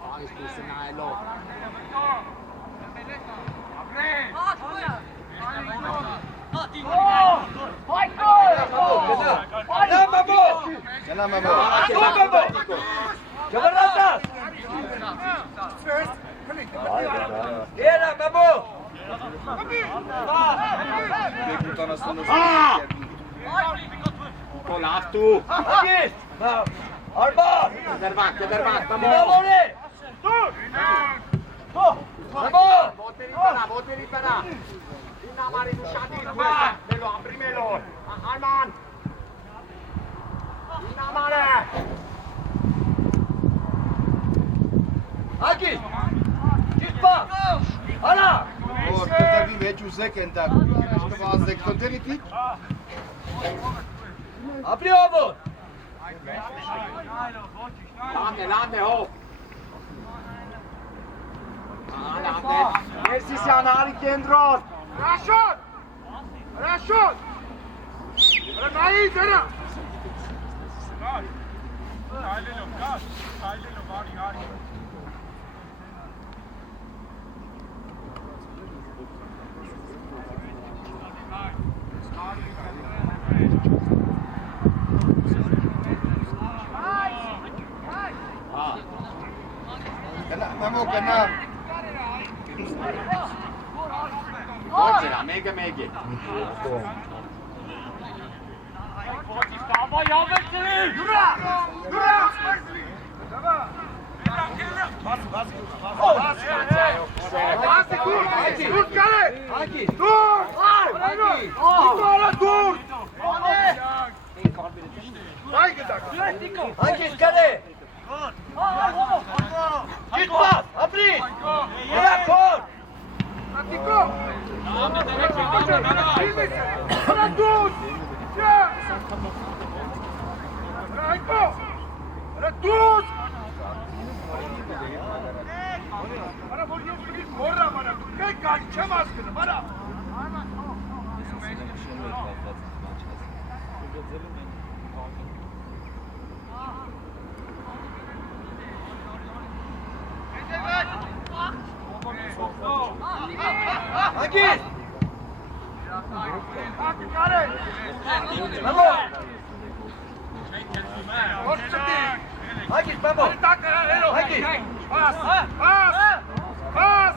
Vahvistus sinä elo. Kenapa Memo? Coba atas. Iya, Memo. Kol aftu. Agis. Arba. Keter bak, Memo. Memo ne? Memo. Vote ripara. Inna mari tu shadi due. Melo, aprimelo. Arman. Inna mare. Agis. Cispa. Ana. Ortada bir veci uzak tak. İşte bazı ektoteriti. Apri ovo. Lande, hoch. Lande. Merci Sianari Kendron. Rashod! Rashod! Nahi, Zara! Kena Memo kena. Voce, mega. Agis kare. Cispa. Apri. Bırak kol. Reduz! Bana vuruyorsun git korra bana. Ne kaçamaz kızım bana. Agis. Memo. Agis Memo. Agis. Pas! Pas! Pas! Pas!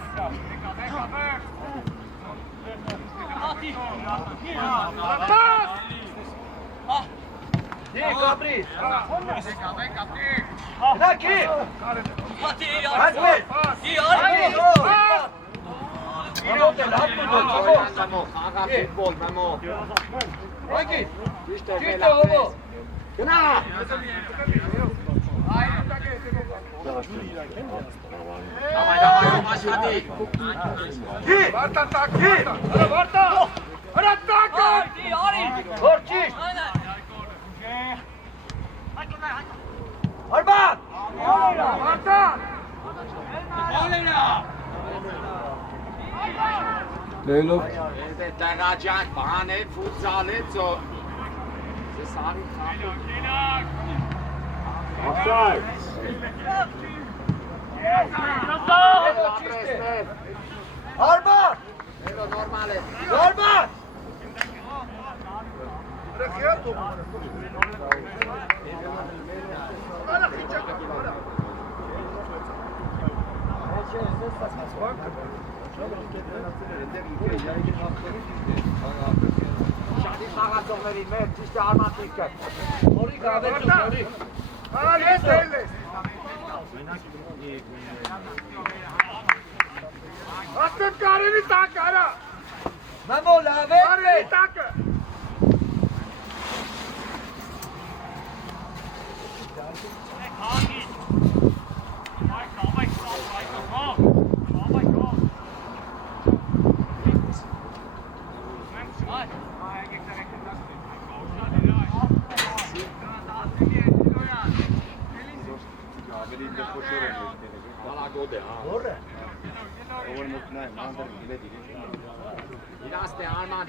Dik Apri. Daki. Hasbet. Memo de Memo, aga futbol, Memo. Agis. İşte Cispa ovo. Kena. Давай, hadi. Git. Varta tak! Varta! Varta tak! Korçiş. Arban. Varta! Leylo. Deracak, bahane, futsale, so. Sesari, Offside. Arban. normale. Arban. Bırakıyor topu. Bana hiç Shadi Fagat Zoheri, Mert, işte Arman Tiket. Mori kahve Mori. les, les. Attım karını tak ara. Memo lavet. Karını tak.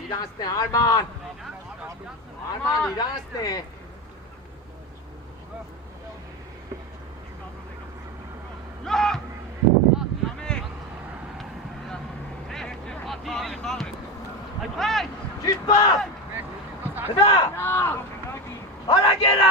Idaste, Arman! Arman, idaste! Hıda! Ara geri!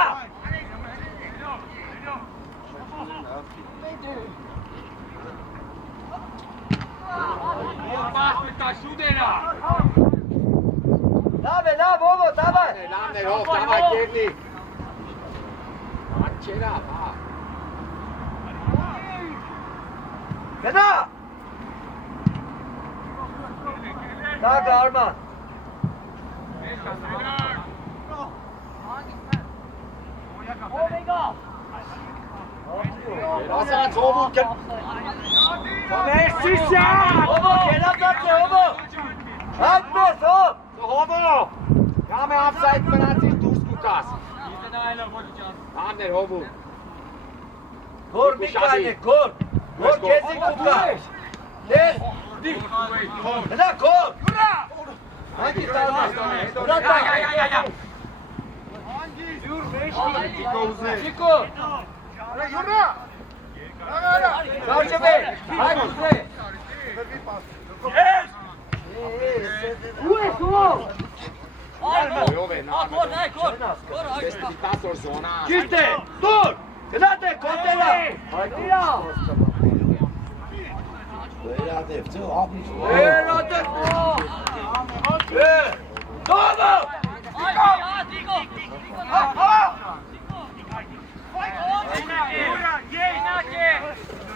Lave, ovo, davaj! Lamne, hoch, dabei geht nicht. Chela, Hıda! Taka Arman. Lass ans Hobo. Komm her, sicher! Ovo, gel atlatma Ovo! Atmos, hop! Hobo! Ja, wir haben Zeit, man hat sich durchgeguckt. Lamne, Hobo. Kur bir tane, kur! Kur kesin kuka! Gel! Hıda kur! Hangi tane? Hıda tak! Çiko! Karşı bey! Haydi Kuzey! Giste! Dur! Hıda kontela! Haydi ya! Hıda! Doğru!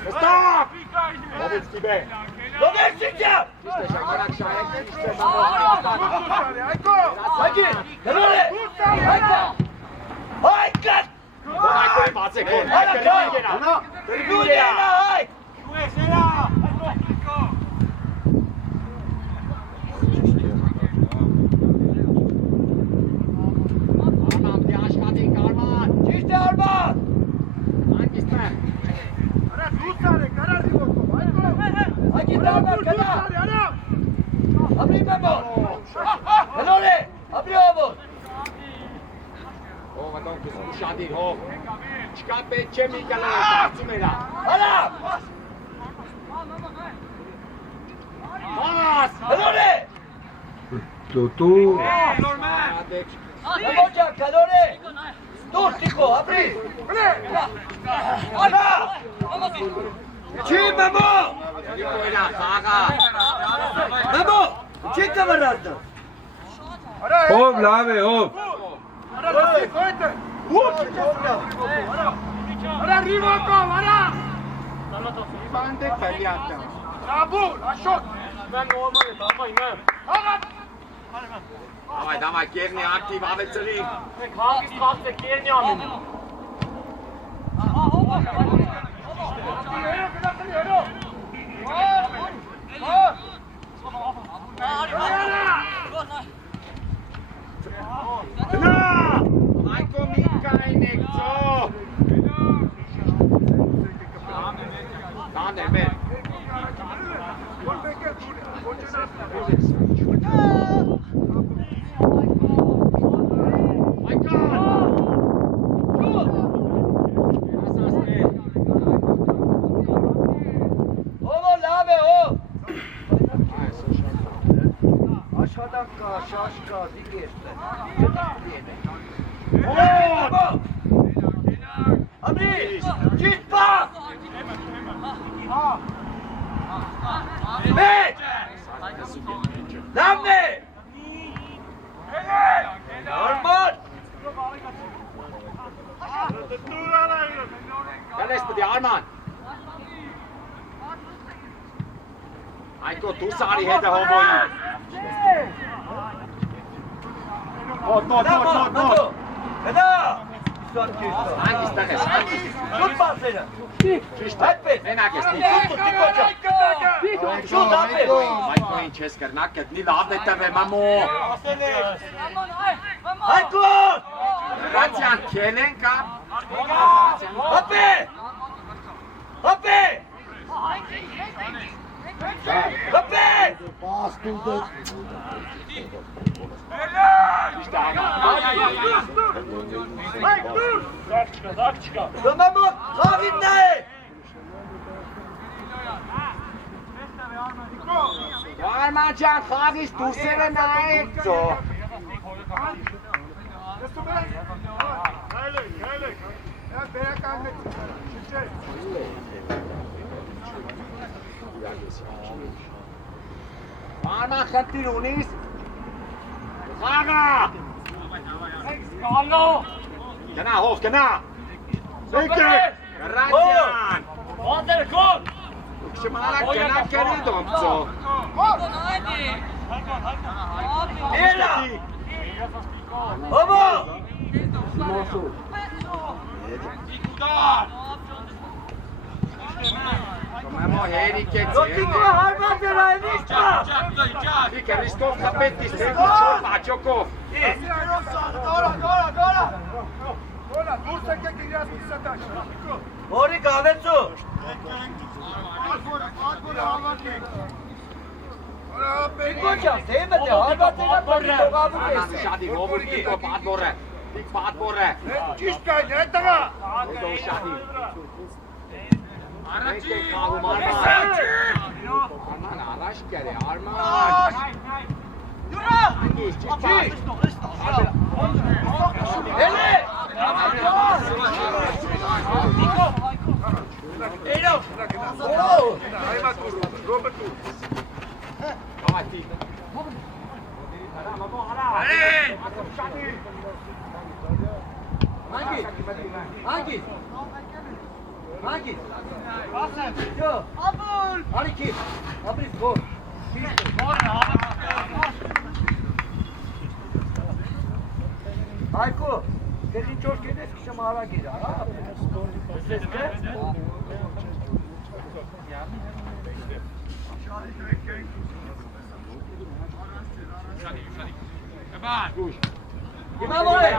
Stop! Wat is die bij? Wat is dit ja? Hadi! Hadi! Haykat! Çiste Arman! Hadi Arman kada! Abri Memo! Helore! Abri Ovo! Oh, wat dan kushad hier hoog. Schkape chemi kala tsumela. Hala! Mas! Helore! Tutu. Memoca, Helore! Dur Tiko, abri! Hala! Çiğ Memo! Koyla saga. Memo! Çiğ kamerasın! Hop lave hop. Bande feryat. Давай, Kevni aktiv, Avetseli. Ajko Mikajnek, co? Lamne, men. Ovo lave o! Aşağıdan aşağı dik işte. Memo! Abri! Git bak! Met! Lamne! Arman! Wer lässt die Arman? Ajko, tu sari hede homo. Not! Heda! Hangis tahes, hangis. Tutma seni! Hadi! Enakes, ni. Tut Tiko! Şut abi! Ajko in Česker naket, ni lavne tebe, mamo. Haykut! Racian Kjelenka. Hoppe! Hoppe! Hoppe! İşte Arman. Memo! Kavinne! Arman can, hagis tu sere naik. So. du bist? Heilig, heilig. Ja, Berg an mit. Schütze. Arma, Cantinunis. Raga! Carlo! Genau, hoch, genau! Linke! Garantian! Onder, kom! Shimala, genau, kennen domco! Ela! Ovo! Komemo Henike, Dotiko Harbatera ništa! Vike, Ristovka, peti, strebu, čopa, Čokov! Dola, dursa ke giras pisataš. Ori gavecu! Nikoća, semete, Harbatera dotiko gavu Šadi, govor, Viko, padbore! Vik, padbore! Čiškaj, ne tega! Odo, Šadi! Neke, kavu, Marman! Arman, Araš, kere, Arman! Angis, čiškaj! Ele! Eno! Ajma tu, robe tu. Давай, ти! Hangi? Hangi? Yo. Abul. Hadi ki. Abul gol. Hayko. Senin çok gene sıkışamalara gir. Ha? Sesle. İmam Ali.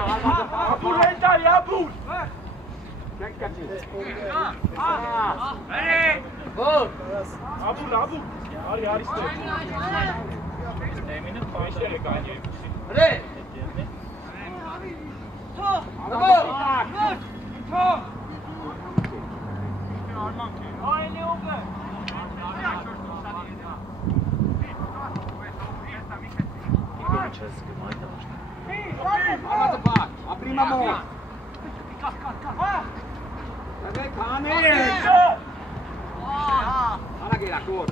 Abul enter ya Abul. Gol. Abul. Ali, Ali ste. Hadi. Arma bak, a prima mão. Cadê Kane? Olha aqui, a cor.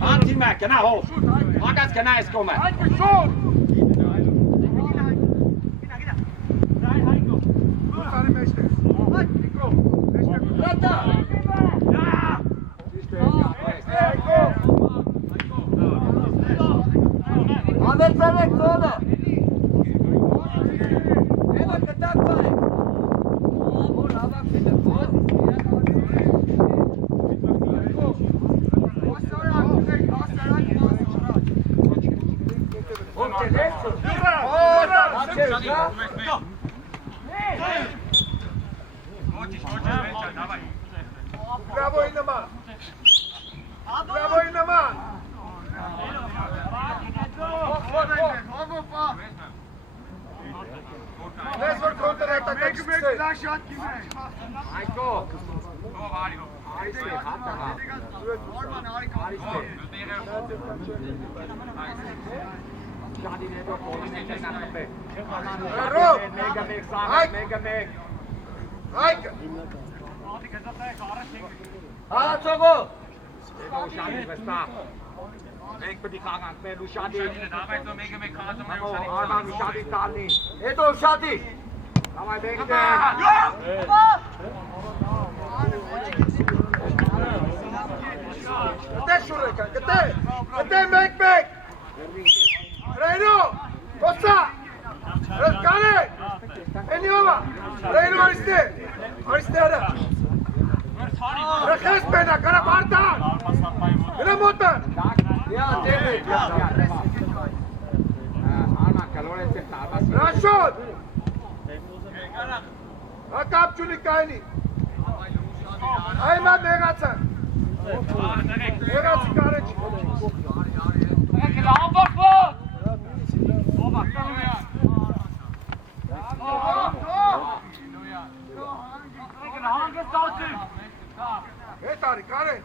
Antime, genau. Magas genau ist kommen. Ahmet Berek doğru. Evet, katak var. Bravo Inaman. Bravo Inaman. Let's work counter attack. Make flash shot. Aiko. Ariste, hataga. Ariste. Shadi ne do koordinate na kape. Mega mix, mega mix. Hayk. Ha, Çogo. Ego Shadi besta. Ek pe dikhaga pe lu Shadi. Arman Shadi tali. Edo Şadi. Davay bekle. Kate şuraya kate. Kate make. Reino. Kosa. Kane. Eniova. Reino ariste. Ariste ara. Rekhes pena kara barta. Ina motor. Ya David. Arman calore se Rashod. Akap çulik kayni. Ayman Megatsan. Megatsan karıç. Hey Tarık, Karen.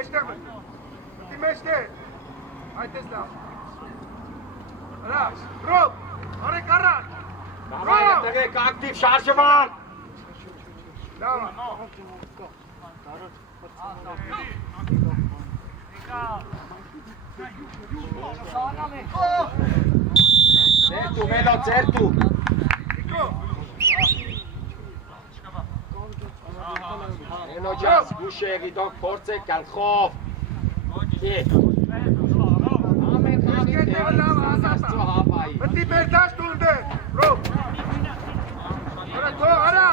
Eşte mi? Kim eşte? Haydi tesla. Ara, drop. Are karat. Davай, aktiv şarjman. Давай. Certu, Melo, certu. Melo, Jazz, Guše, Vidok, Porce, Kalkhov. Ti. Ti berdash tunde. Drop. Ara to, ara.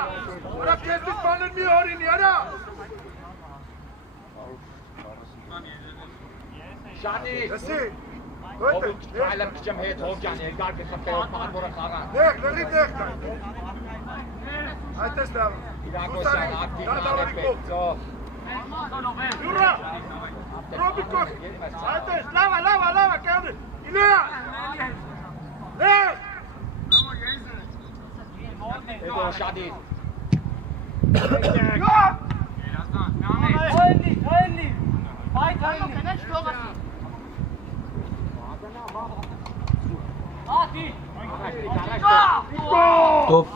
Ara kesti spannen mi orini, ara. Shadi. Esi. Obuk, Tyler kicem heyet hovcan, elgar bir kapı yok, parmora karan. Dek, lerit dek. Haytes devam. Ilako sen aktif nalepet, so. Yura. Robikos. Haytes, lava, geldi. İlea. Dek. Edo, Shadi. Yok. Top.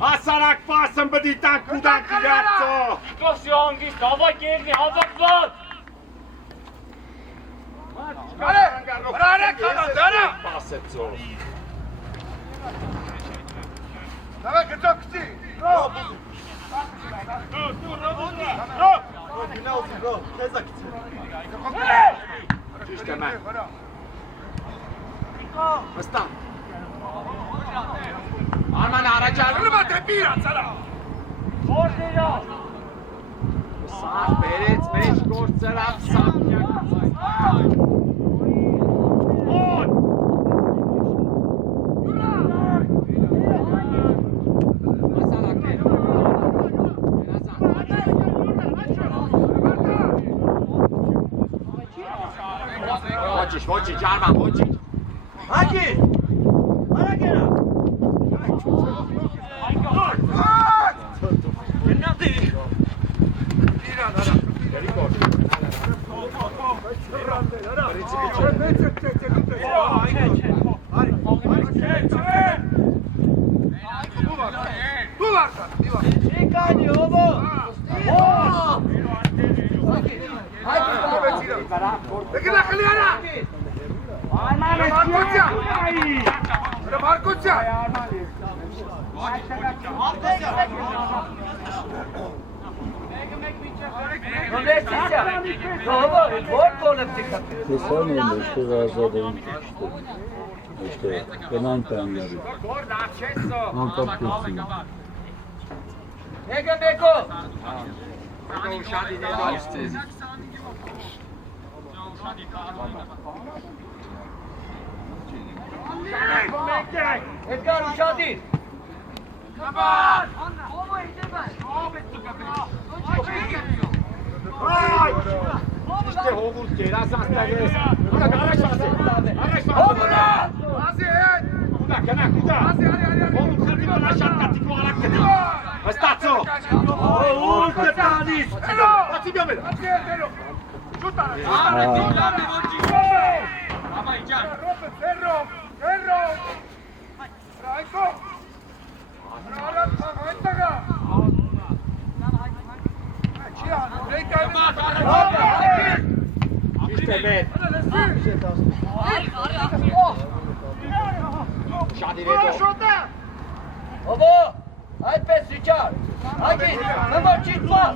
Asarak farsın beditan kudan kıyatso. Pasetso. Давай, качок, кти. İşte ben. Aslan. Arman araca. Kırma tepira sana. Sağ Beretz 5 gol serap sapyak. Wojciech, Arman, Wojciech. Hadi. Bana gel. Çekani oğlum. Peki la kaliana. Markoça. Te samome što razadem što penan penjari. Non cappuccino. Nega beko. Edgar Uşadi. İşte hovul gerazan tages. Kuda kana şansı. Obra. Hadi et. Kuda kana kuda. Hadi. Hovul kati bana şart kati ko alak dedi. Astazzo. Ultra Tanis. Hadi gömel. Hadi et. Şuta. Ferro. Raiko. Ara kagaitaga. İşte ben. Şadi Redo. Baba. Haydi pes Richard. Hadi. Mehmet çıkma.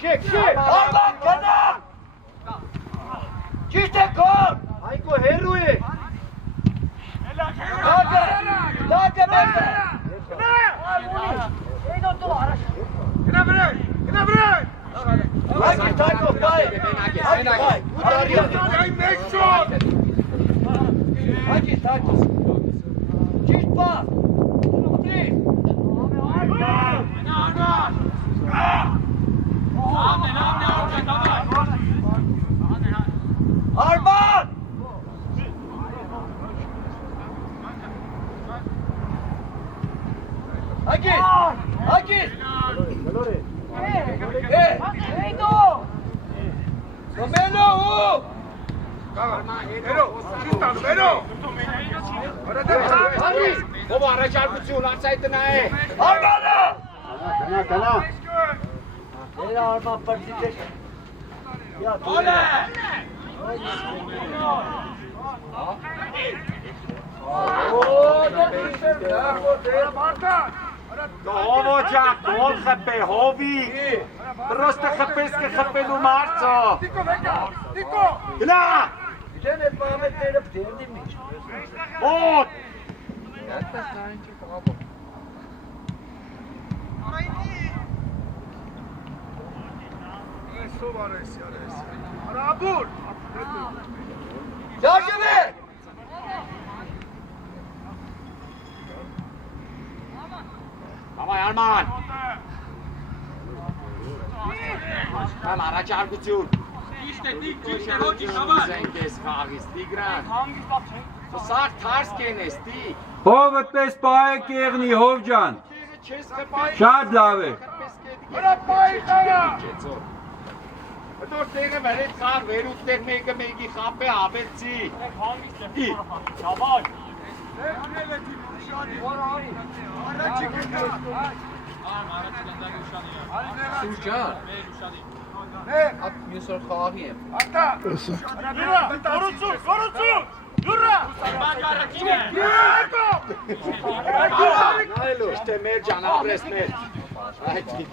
Şek. Allah kana. Çiste kor. Hayko herui. Dage bende. Haydi Taykov bay. Haydi bay. Haydi Taykov. Çist pas. Arman! Agis! Agis! Romelo! Baba araç arkutuyor lan saytına. Arman'a! Kana, kana. Gel Arman partisi. Ya Hovočák, on chape, hoví. Prostě chapeš ke chapenu Marco. Hla! Gdzie nie mamy tyle w tym miejscu? Od! Rabur! Yardım! Baba Arman. Tam araç arkutuyor. Zenkes Faris, Tigran. So sagt Tarsken es, die. Hovet bez paje kjerni Hovjan. Šadlave. Door tegen mij niet gaan, weer hoe tegen mij een beetje gaan bij Abelzi. İşte mercan abresmet. Haydi.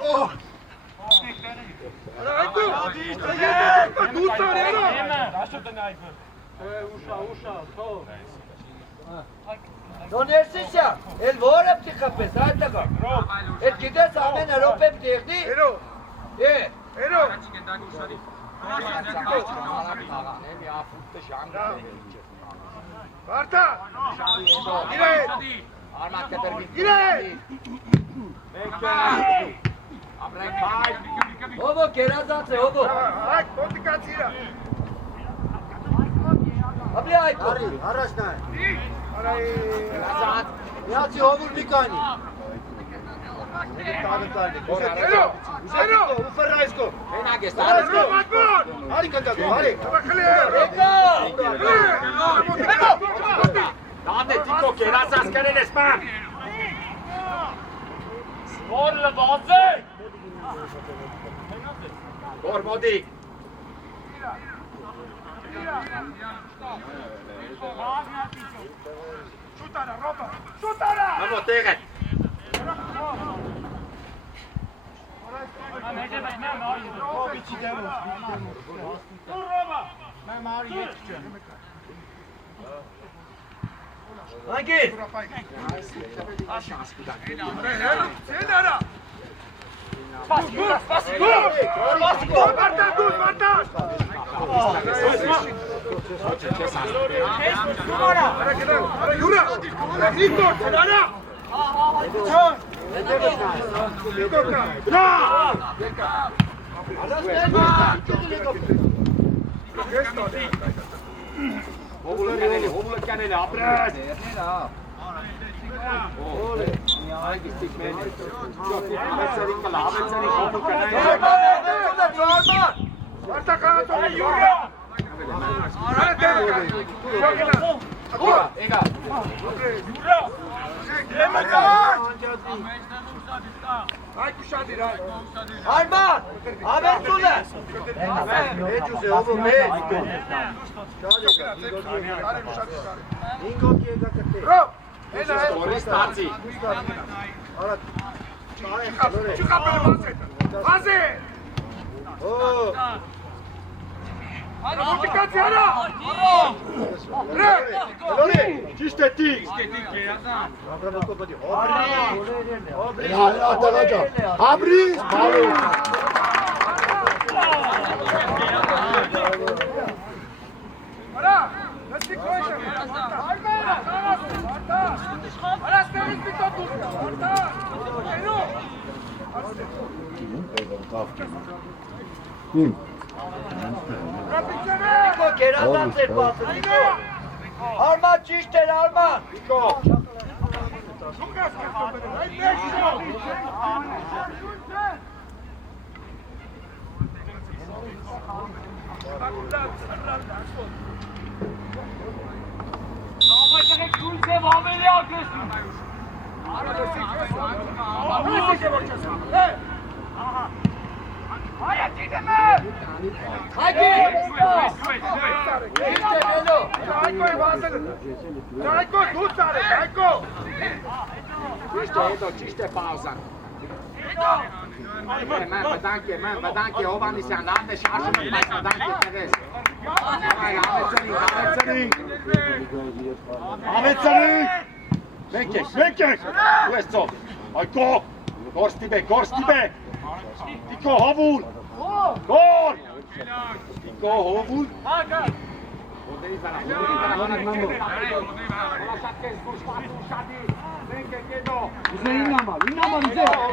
Donersiz ya. El var hepsi kapes. Hadi bakalım. Et gider sahne Avrupa hep değdi. Marta! Gire! Armat teper Gire! Ovo kerazatse ovo. Ay, kontikacira! Abi ayko. Araç ne? Razat. Ya ci ovul mikani. Zero! Zero! Bu Ferraisko. Fena gestar. Zero, Matbun! Hadi kanka, hadi. Dame Tiko che la saskare le spam. Sporle bazı. Gormodi. Šutara, Roba! Šutara! Vamos tegen. Hangi? Senara! Marta, dur, Marta! Yura! Niko, Senara! Hovulle känelle, abres. Ole. Haydi stikmeni. Çok mesele kalabet seni hovulle känelle. Marta, kana, Yura! Ega. Ay, kuşadır, ay. Arman! Ahmet Tule! Međuse, ovo me. Ingo kje ga kate. Rob! Ena, Boris Taci. Arat. şu kapını bazı. Bazı! O. Kontikacira! Lori. Čiste ti. Napravno ko podi. Obri. Ja, Atalaca. Abri. Malo. Ara! Nasıl koyacağım? Marta! Ara, steniz bir topuz. Marta! Eno! Niko, geradan serpalsın, Niko. Arman çişten, Arman. Niko. Čiste pauza. Man, bedanke, ovani se andate šašom, bedanke, Teres. Avetsani! Venkek! Uesso! Aiko! Korstibe! Niko, Hovul! Gol! Niko, Hovul!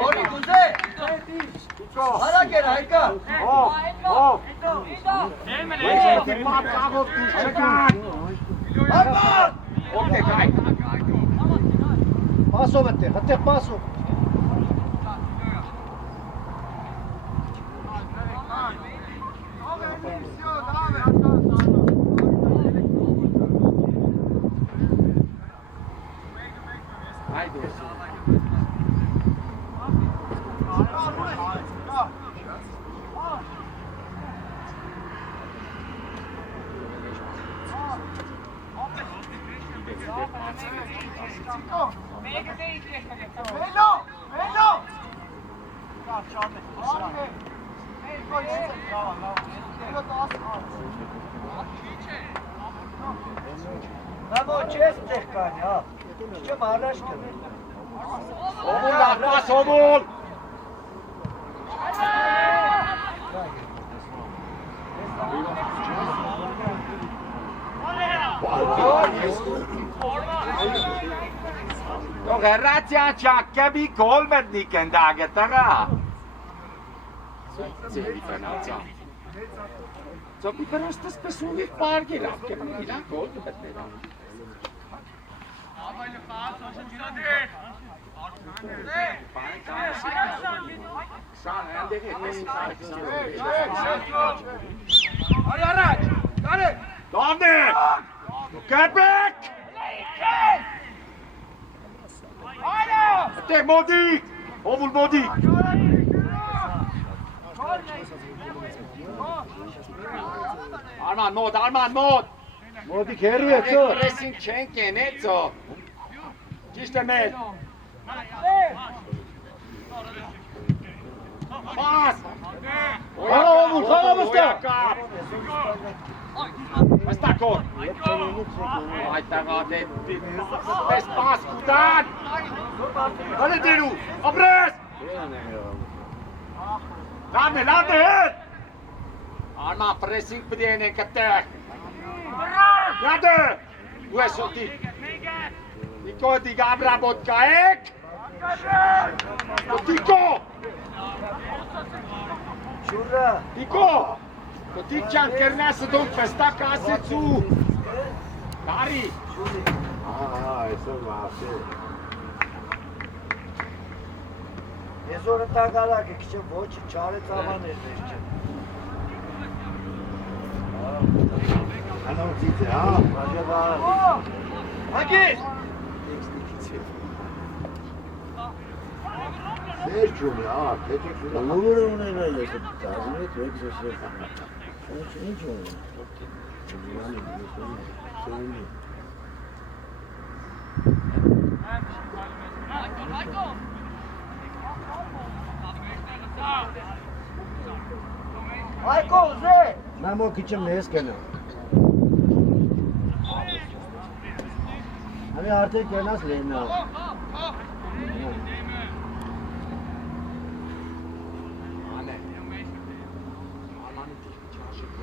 Ori, Kuzey. Hara gel, Hayka. Arman! Okej, kaj. Paso, Mate, paso. Mamo, čest tehkan, ja. Ще махрашка. Hovul, Abbas, Hovul! Doch herratja tjacka vi kolmet niken dagetara. Co by teraz te spesuje parki lapke,ila kolmet neda. Davde! Get back! Te Modi! Hovul Modi! Arman mod! Modi kerriye çor. Pressing çenke, net so. Čiste med! Pas! Hara Hovul, hara Musta. Pas tako! Ajtaga tetti. Bez pas kudan! Hadi Dinu! Abres! Lande her! Arman pressing pedienen käteen. Lande! Uesoti. Niko ti gabra botka ek. Tiko! Şurada. Tiko! Ti can kernässä don festa kase zu. Dari. Ne zor tagala ki kiçe boç çare tavan edişçe. Ano cíte, ha? Acaba. Hagi! Sešću mi, a, teče šuda. Ugovore one ne, se tazine, tvek se sve. Neću ono. Hayko uze. Mamo kiçim ne eskene. Hani artık kenas lehna.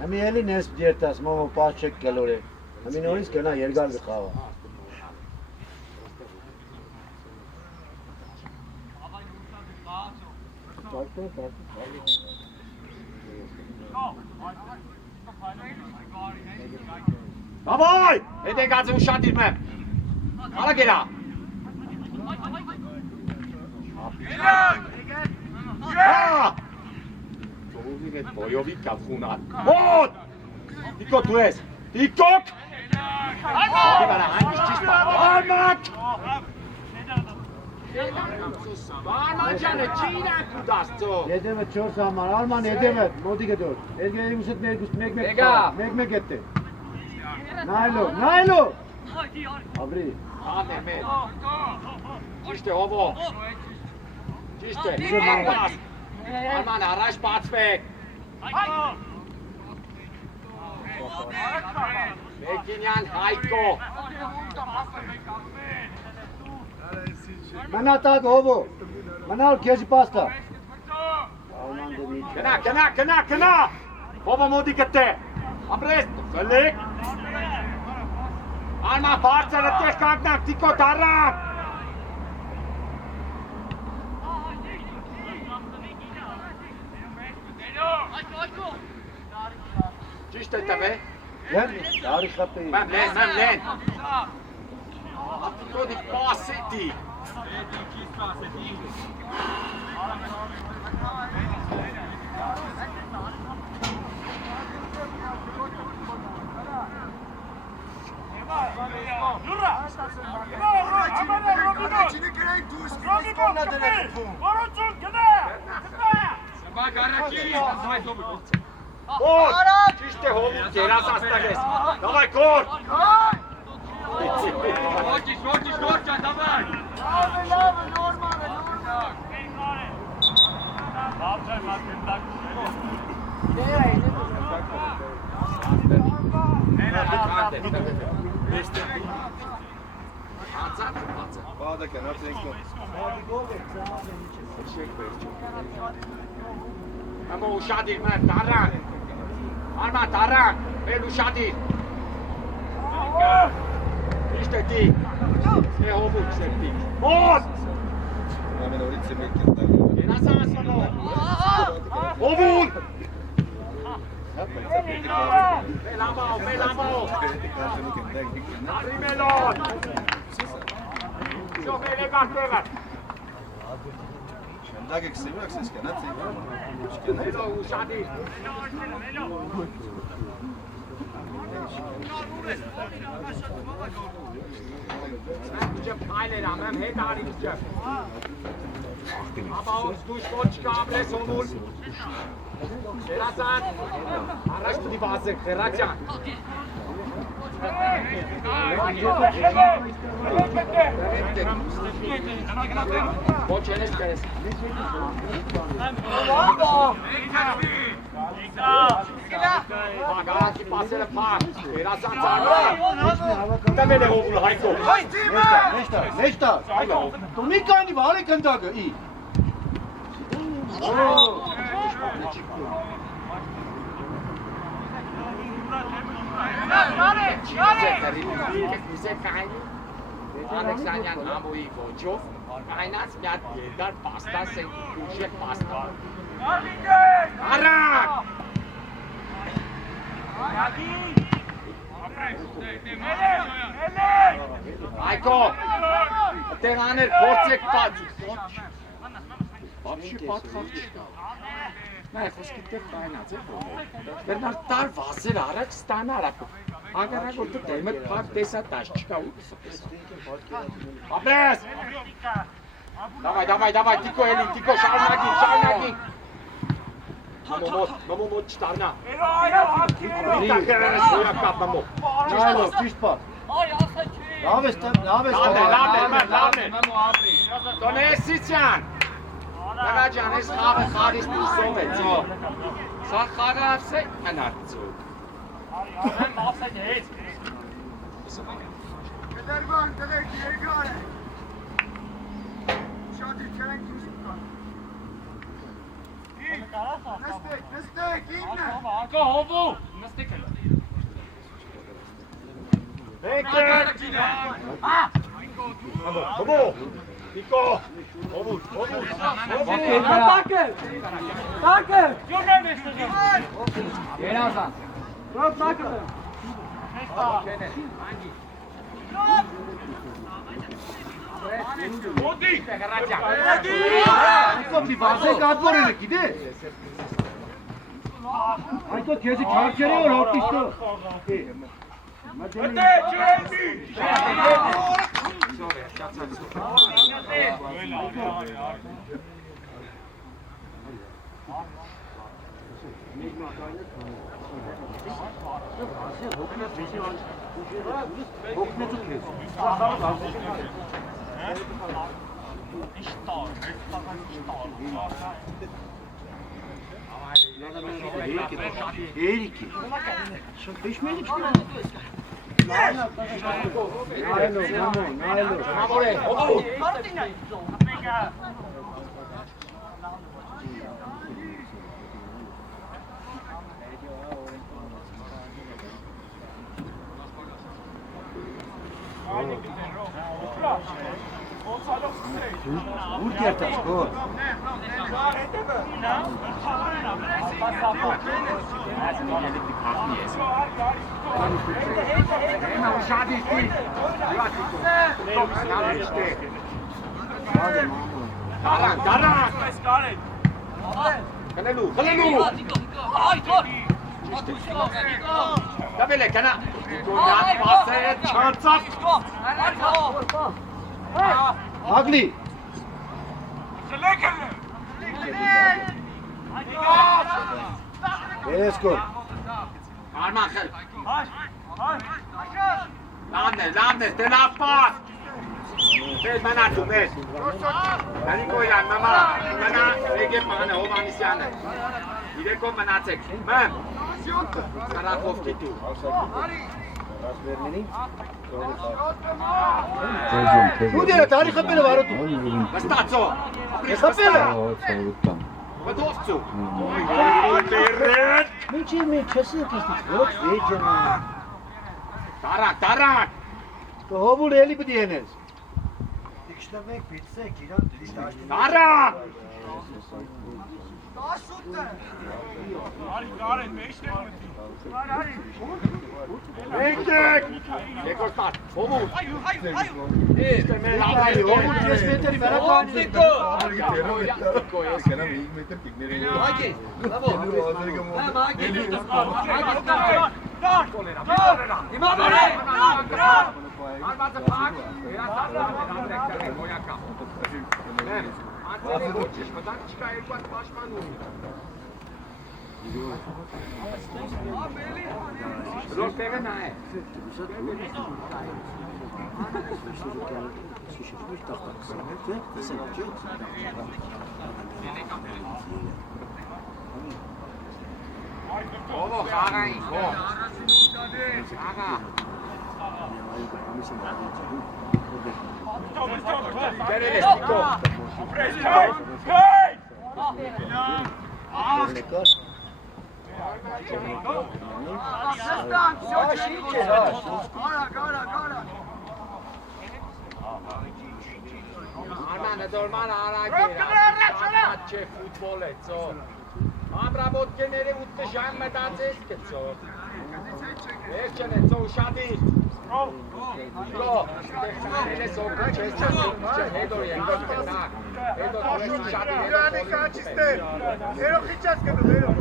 Hami eli nes diertas mamo paçek kalore. Hami noris kena yergal bikava. Davай! Edekați ușat din mea! Ala ghera! Ha! Tohuvine bojovika funat. Hod! Tiko tu jest! Tikok! Chyba na eigentlich cispa. Armat! Armat canı çiğnen kudasço. Ne demek çok zaman Alman ne demek modi gidiyor. Elgeni muset mekmek mekmek etti. Nailo. Abri. A Mehmet. Čište ovo. Čište. Arman araç Batsbek. Mekinyan Hayko. Manata ovo. Manal kezi pasta. Kena. Ovo modi kete. Amrest. Velik. Alma parçalı teşkaknak tiko taraf. Čište tebe. Len, tarih kapıyı. Mem len. Tiko di pasiti. Kor! Čište hovu, tjera sastages. Davaj, Kor! Hoćiš, Gorčan, davaj! Bağda kenar tekno. Amo ușadir, mă, Taran! Arma, Taran! El ușadir! Niște ti! Ne hovuc se pic! Most! Mä oritse mekin tällä. Era sansano! Hovun! Melamau! Arimelon! Se on meille kahtevät! Şendageks üheksas kenat see. Melo ușadir! Cep hailera, mem hetari cep. Aber uns durch Sportskable sonul. Serazan. Araştı di bazı Keracan. Počeneš keres. Garanti pasele par. Serazan zarlar. Temele hovul Hayko. Nesta. To nikaj ni vali kandaga i. Bize kaynı. Alexandrian Amui Gojo. Kaynat miat yedar pasta sen kuşek pasta. Arak! Hayko! Teraner porcek pat. Вообще պատխաղ չկա։ Նա խոսքի տեղ կայնած է ողը։ Բերնար տար վազեր առաջ ստանար ակո։ Ագարագորտը դեմը փակ տեսա տաշ չկա ու սպես։ Ապրես։ Давай, Տիկո էլի, Տիկո շարունակի։ Մամոմոտ չտարնա։ Տակերանը սոյա կապ մամո։ Nailo, ճիշտ պատ։ Լավ է։ Տոնեսիցյան։ Նրա ջան, ես խաղը խարիս դուսով է ծո։ Սա խաղը ավսե անարծո։ Արիան ավսեն ես։ Kederman demek yegare. Şadi çelen kuşuktan. Nestek, inne. Ակա հովու։ Նստիկ է։ Bekle. Babo. Niko! Niko bir bazı kağıt var öyle gidi. Ay to 계속 결결해요 럭비스. Eriki. Çok peşmeydi ki. Vur Kertaş, gol. Agli. Esko. Arman gel. Landes, te la pas. Ves mana tu ves. Nani koyan mama. Mana ege mana o mami siane. Ide kom mana çek. Ben. Karakov kitu. Bu diye tarih haberi var o. Bastazo. Haberi. Wat hoeft zo? München kesin kesin. Yok diyeceğim. Tarak. To hobu reli bir diyeniz. Tarak. Ektek. Ekostat. Hobu. Hobu kesmeteri merak ettim. Ce futbolețo. Abramotkenere uttejame da zeskețo. Ečene co ušadi. Go. Tehtanele soka češća soka. Edo je tak. Edo to ušadi. Irani kačiste. Ero hičaske do ero.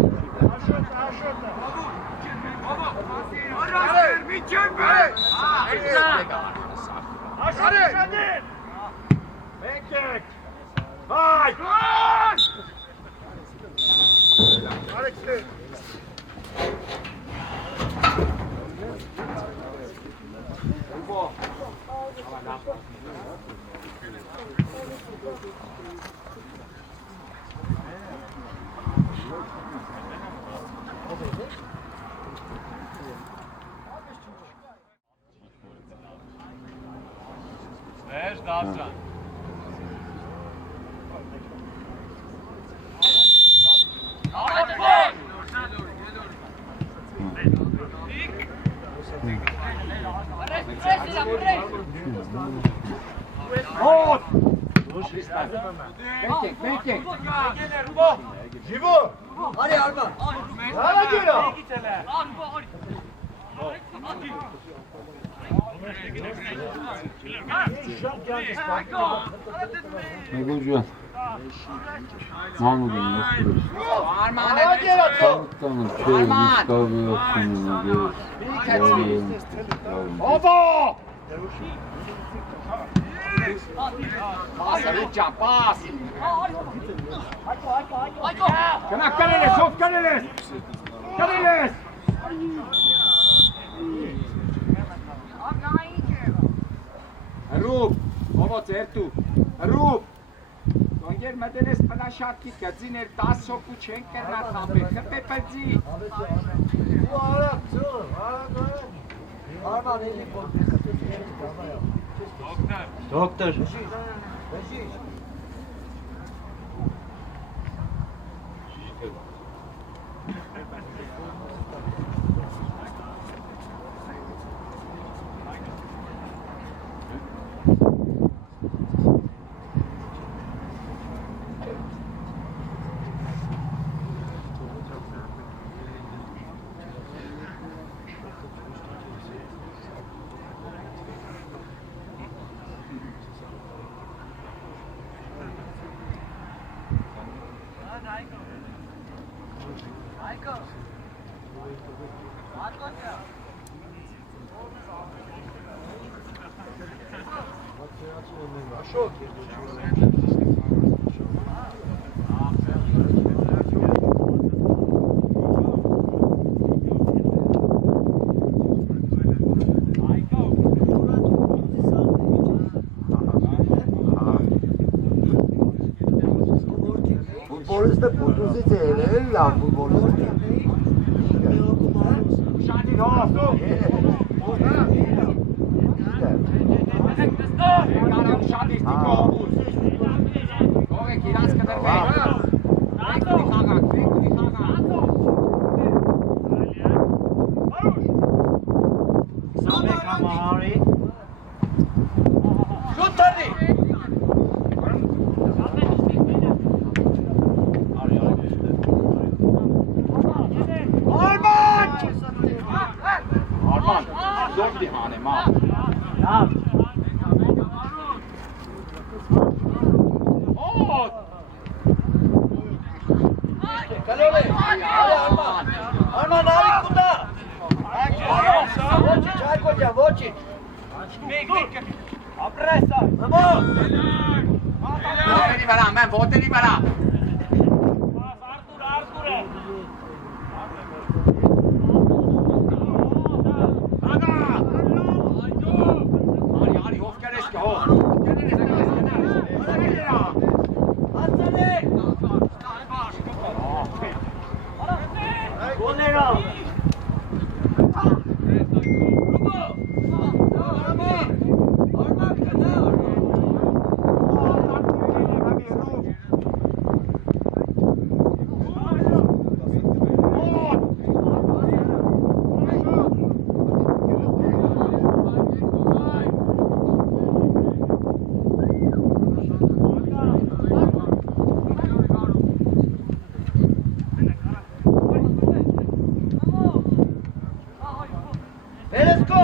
Arre, Miçembe. Arre. Ekek. Hay. Alex'te. Wiesz, dobrze. Bekleyin. Živo! Hadi Arman. Hvala Dino! Megulcan. Mahmud'un nasıl? Arman Sağlıktanın çevirmiş kavga yok sonunu gelir. Ovo! Pas, Rıfcan, pas! Kenar Kaleles, of Kaleles! Kaleles! Rup! Ovo, certu! Rup! Donger medeles până așa că ține taso cu cenker na tabe, hăpe pe zi! Arman elli gol. Doktor. Futbolistă putuzice ele la futbolistă. Shani Rob! Cara un Shani Stico! Ove, Kiranska Dervej! Vekli Hagak! Same Kamari. Şut hadi. Arman! Zor bir hane ma! Kalori. Hadi Arman. Arman abi kuda. Vocic, hai Gogia, Vocic. Vamos. Vote libera, man, vote libera! Ari, of Kereske, of! Veresko.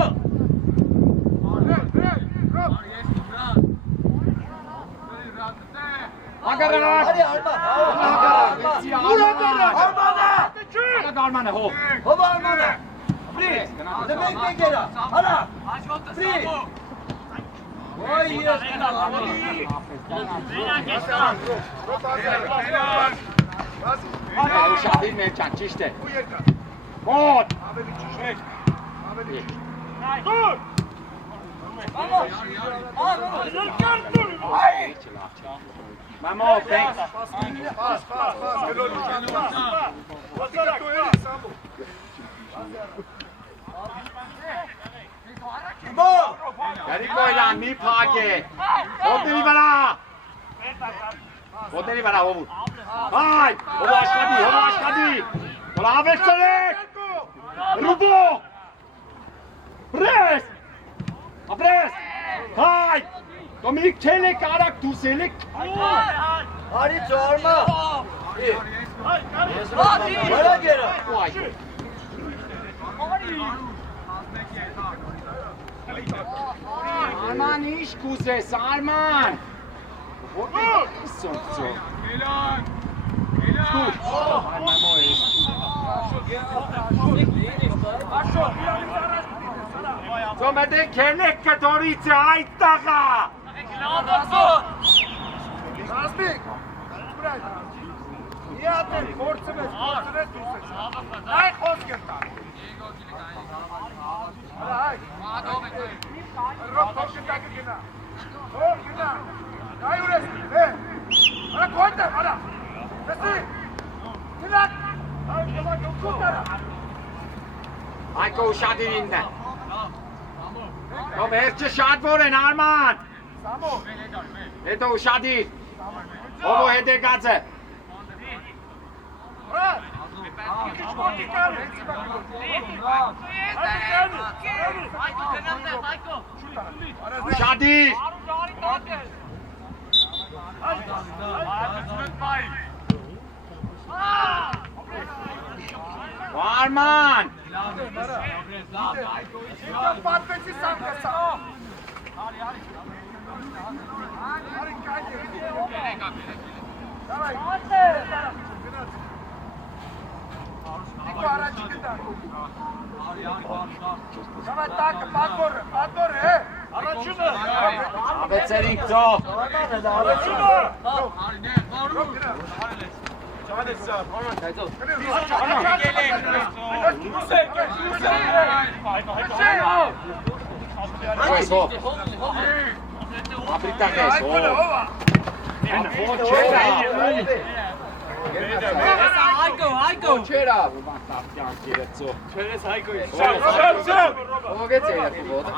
Agarak! Hadi Arman. Arman! Arman, hof! Hava Arman'a. Fri. Demek Begera. Hala. Fri. Vay yes. Hadi Şahin Mercan, çişte! Vot! Mamo, thanks! Garikoilan, mi pake! Vote libera! Vote libera, ovud! Hai! Ovo aşkadi! Ola aveşçelik! Rubo! Pres! Apres! Hai! Dominik Telek arak tuzelik. Hadi çağırma. Bana gel. Vay. Arman iş kuzes Arman. So med den keleka Dorice Ajtaga. Razmik! Iate, forțe vezi, Hai, Hoskerta! Hai! Rog, Hoskerta că gina! Gina! Hai, uresti! Ala, koite! Ala! Vesi! Gina! Hai, gina, kutara! Hai, go Shadinne. Kom her til Shadvoren, Arman. Samo! Eto Shadi. Ovo hede gaze. Brad! Ikiš koti kare! Shadi. Arman. Pat veci sam ga sam! Hari, kajde! Давай! Niko arači gdje Давай tako, patbor, Aračuna! Abecelik to. Aračuna! Ovo je svo. Aprita je svo. Včera. Ovo već je jako voda.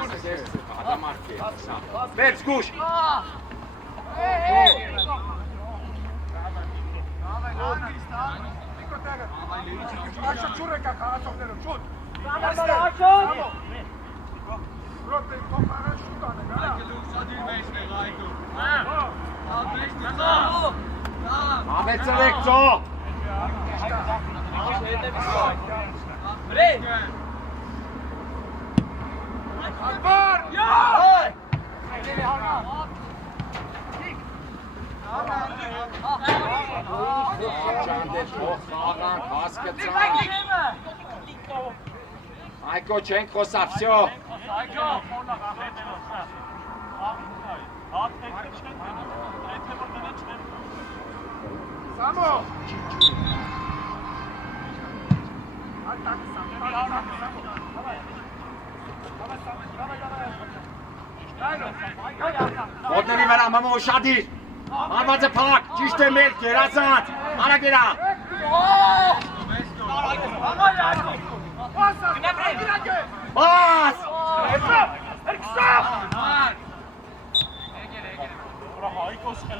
Već skuš. Niko tega! Takša čureka, kačo, šut! Rote, to pa ne šuta, ne gara! Abecelik to. Akbar! Ajko Čenko sa vsjo. Samo! Odneli vera, mamo Shadi. Arvaze Park, Cişte Melki, Razat. Ana gira. Bas!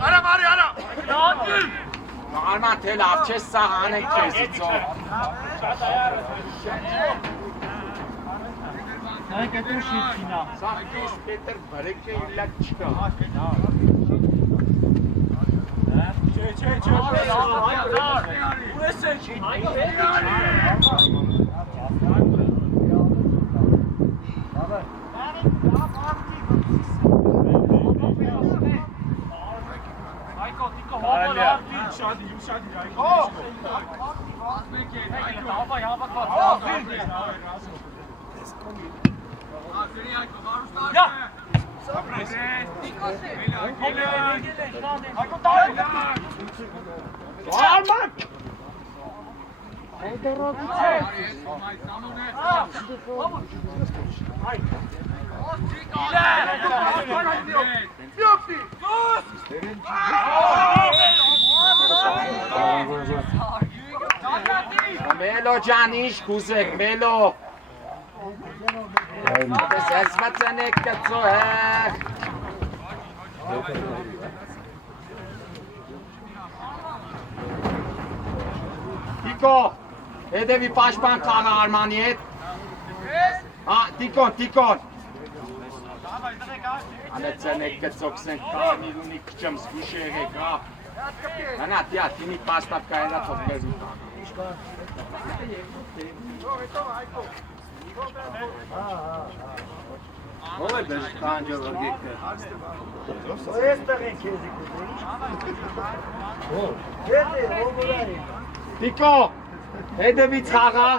Ara Mari, ara! Arman telav, çes sahane kezico. Sam kis Peter Bareke ilaçka. Arman! Melo Caniş kuzek, Melo. Ses vatenek katso he. Tiko, edevi paşban kana Armaniyet. Ha, Tikon. Անեցեն եք գծոքսեն կանիր ունի կճեմ զգուշ եղեք, հա։ Հնա, տիա, տինի պաստապ կայելա թողքեր մի տան։ Ո՞վ է բես տանջը վրգեքը։ Այստեղ են քեզի կուզեի։ Գետե, ողորարի։ Տիկո, հետևից խաղա։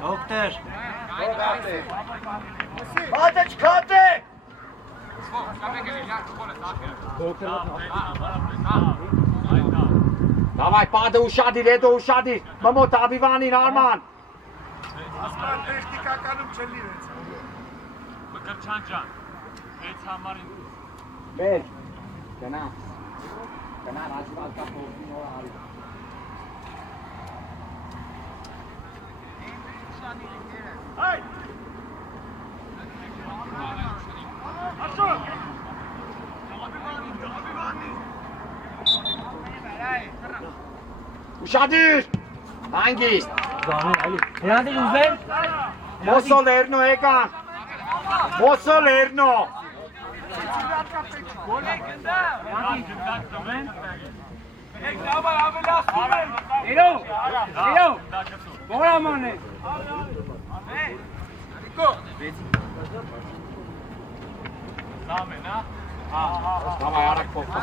Դոկտոր։ Բացը չքատեք։ Давай, падай, ушադիր, հետո ушադիր։ Մմոտ Աբիվանին, Արման։ Ասպան տեխնիկականում չլիրեց։ Մկրչան ջան, հենց համարին Բեր, գնա։ Գնա, ռաջվալ կա փողին օր արի։ Հայ! Աշո! Ушադիր։ Հանգիստ։ Հրանտի ուզեն։ Մոսո լերնո եկան։ Մոսո լերնո։ Давай, արագ փոխա։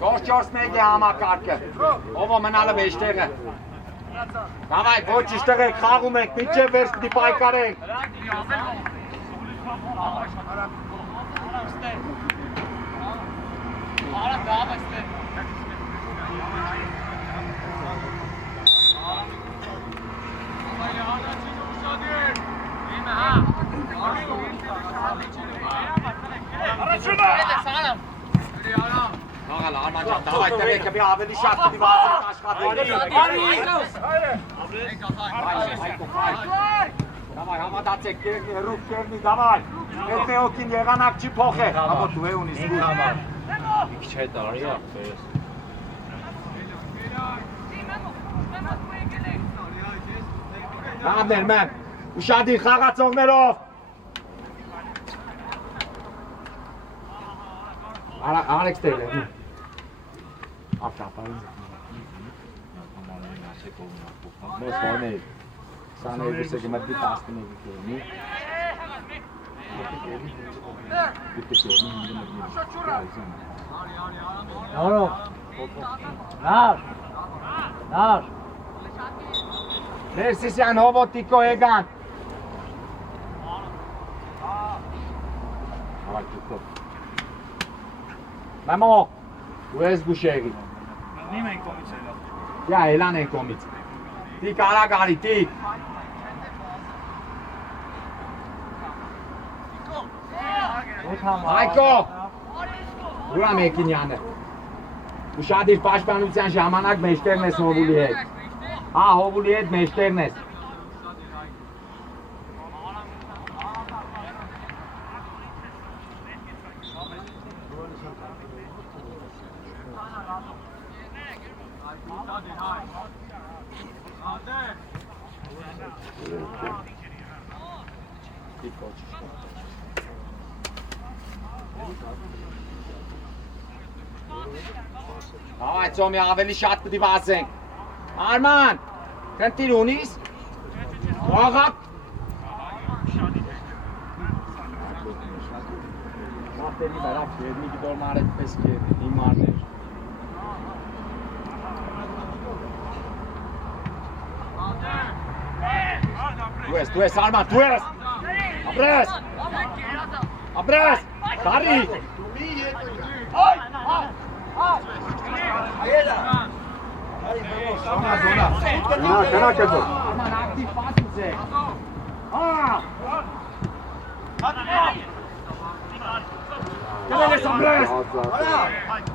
4-4-1 է համակարգը։ Ովը մնալը մեջտեղը։ Давай, ոչ իշտեղ եք խաղում ենք, մինչև վերջ պիտի պայքարենք։ Աղալ, Արման ջան, давай տղեկը մի ավելի շատ պիտի վազենք աշխատենք։ Давай, համադացեք, կերնի, հրուկ կերնի, давай։ Այդ մեոքին եղանակ չի փոխե։ Համո դու է ունիս գուլ համար։ Մի քիչ հետ արի, ախպես։ Համներ մեմ, ուշադիր խաղացողներով։ Արեքս տեղ է։ Ապտապային։ Մոս բաներ։ 22-ը գմրդի 11 կերնի։ Նորով։ Նար։ Ներսիսյան հովոտ տիկո եկան։ Հավայ տիկո։ Մամո, ու ես գուշեղի։ նիմ են կոմից էլա։ Յա, էլան են կոմից։ Տիկ արագ արի, տիկ։ Հայկո, ուրա մեկինյանը։ Ուշադիր պաշտպանության ժամանակ մեջտերն ես հովուլի հետ։ Հա, հովուլի հետ մեջտերն ես։ Давай, Ծոմի, ավելի շատ պիտի վազենք։ Արման, կնտիր ունիս։ Աղակ։ Մարտերի վերավ, երմի գիտոր մարետ պես կերնի, հիմարներ։ Դու ես, Արման, դու ես։ Ապրես։ Ապրես, բարի։ Գնա կեզո։ Արման, ակտիվ պատուց է։ Gel Sabres.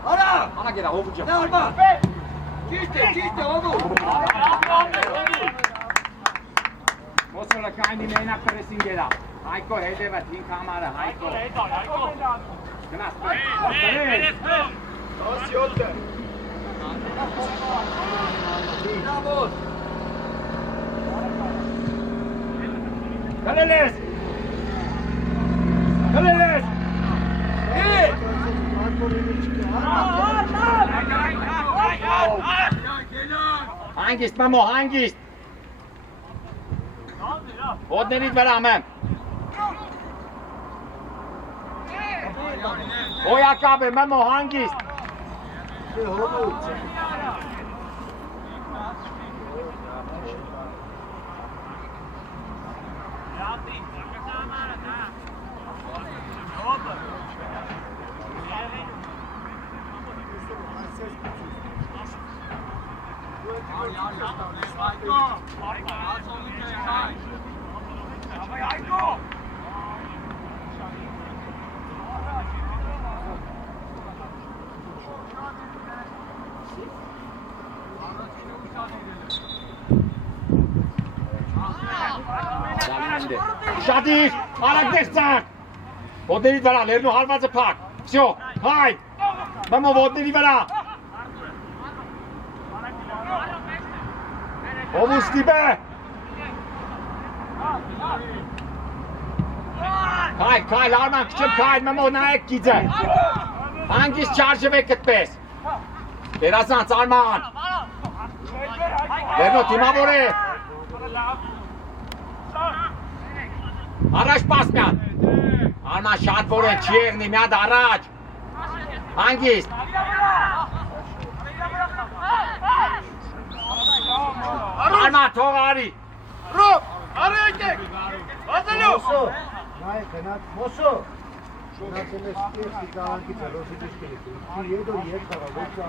Ara! Bana gel Ovucu. Ne Arman? Çiste oğlum. Mosola kajni mena presingela. Hajko, hedeva, tvin kamara, hajko. Gnas, Asi ovdje. Bravo! Galeles! Galeles! İyi! Hangist, mamo, hangist! Odnerit verame! Oja kabe, mamo, hangist! Shadi, Arak destak! Odnerit vera, lernu halvaze pak! Всё, haj! Mamo, odnerit vera! Ovusti be! Kayl, Arman, küçük Kayl, Memo, naik gidecek. Hangisi çarşı bekletmez? Birazdan Arman. Verno, tima vore. Araç basmayan. Arman şart vore, çiğerni, miyad araç. Hangisi? Arman, toğari. Rob! Araya gel! Hazırlı! Mai Renat Mosso. Național este garantită, o să deschide. Și e doi, e ceva, boxa.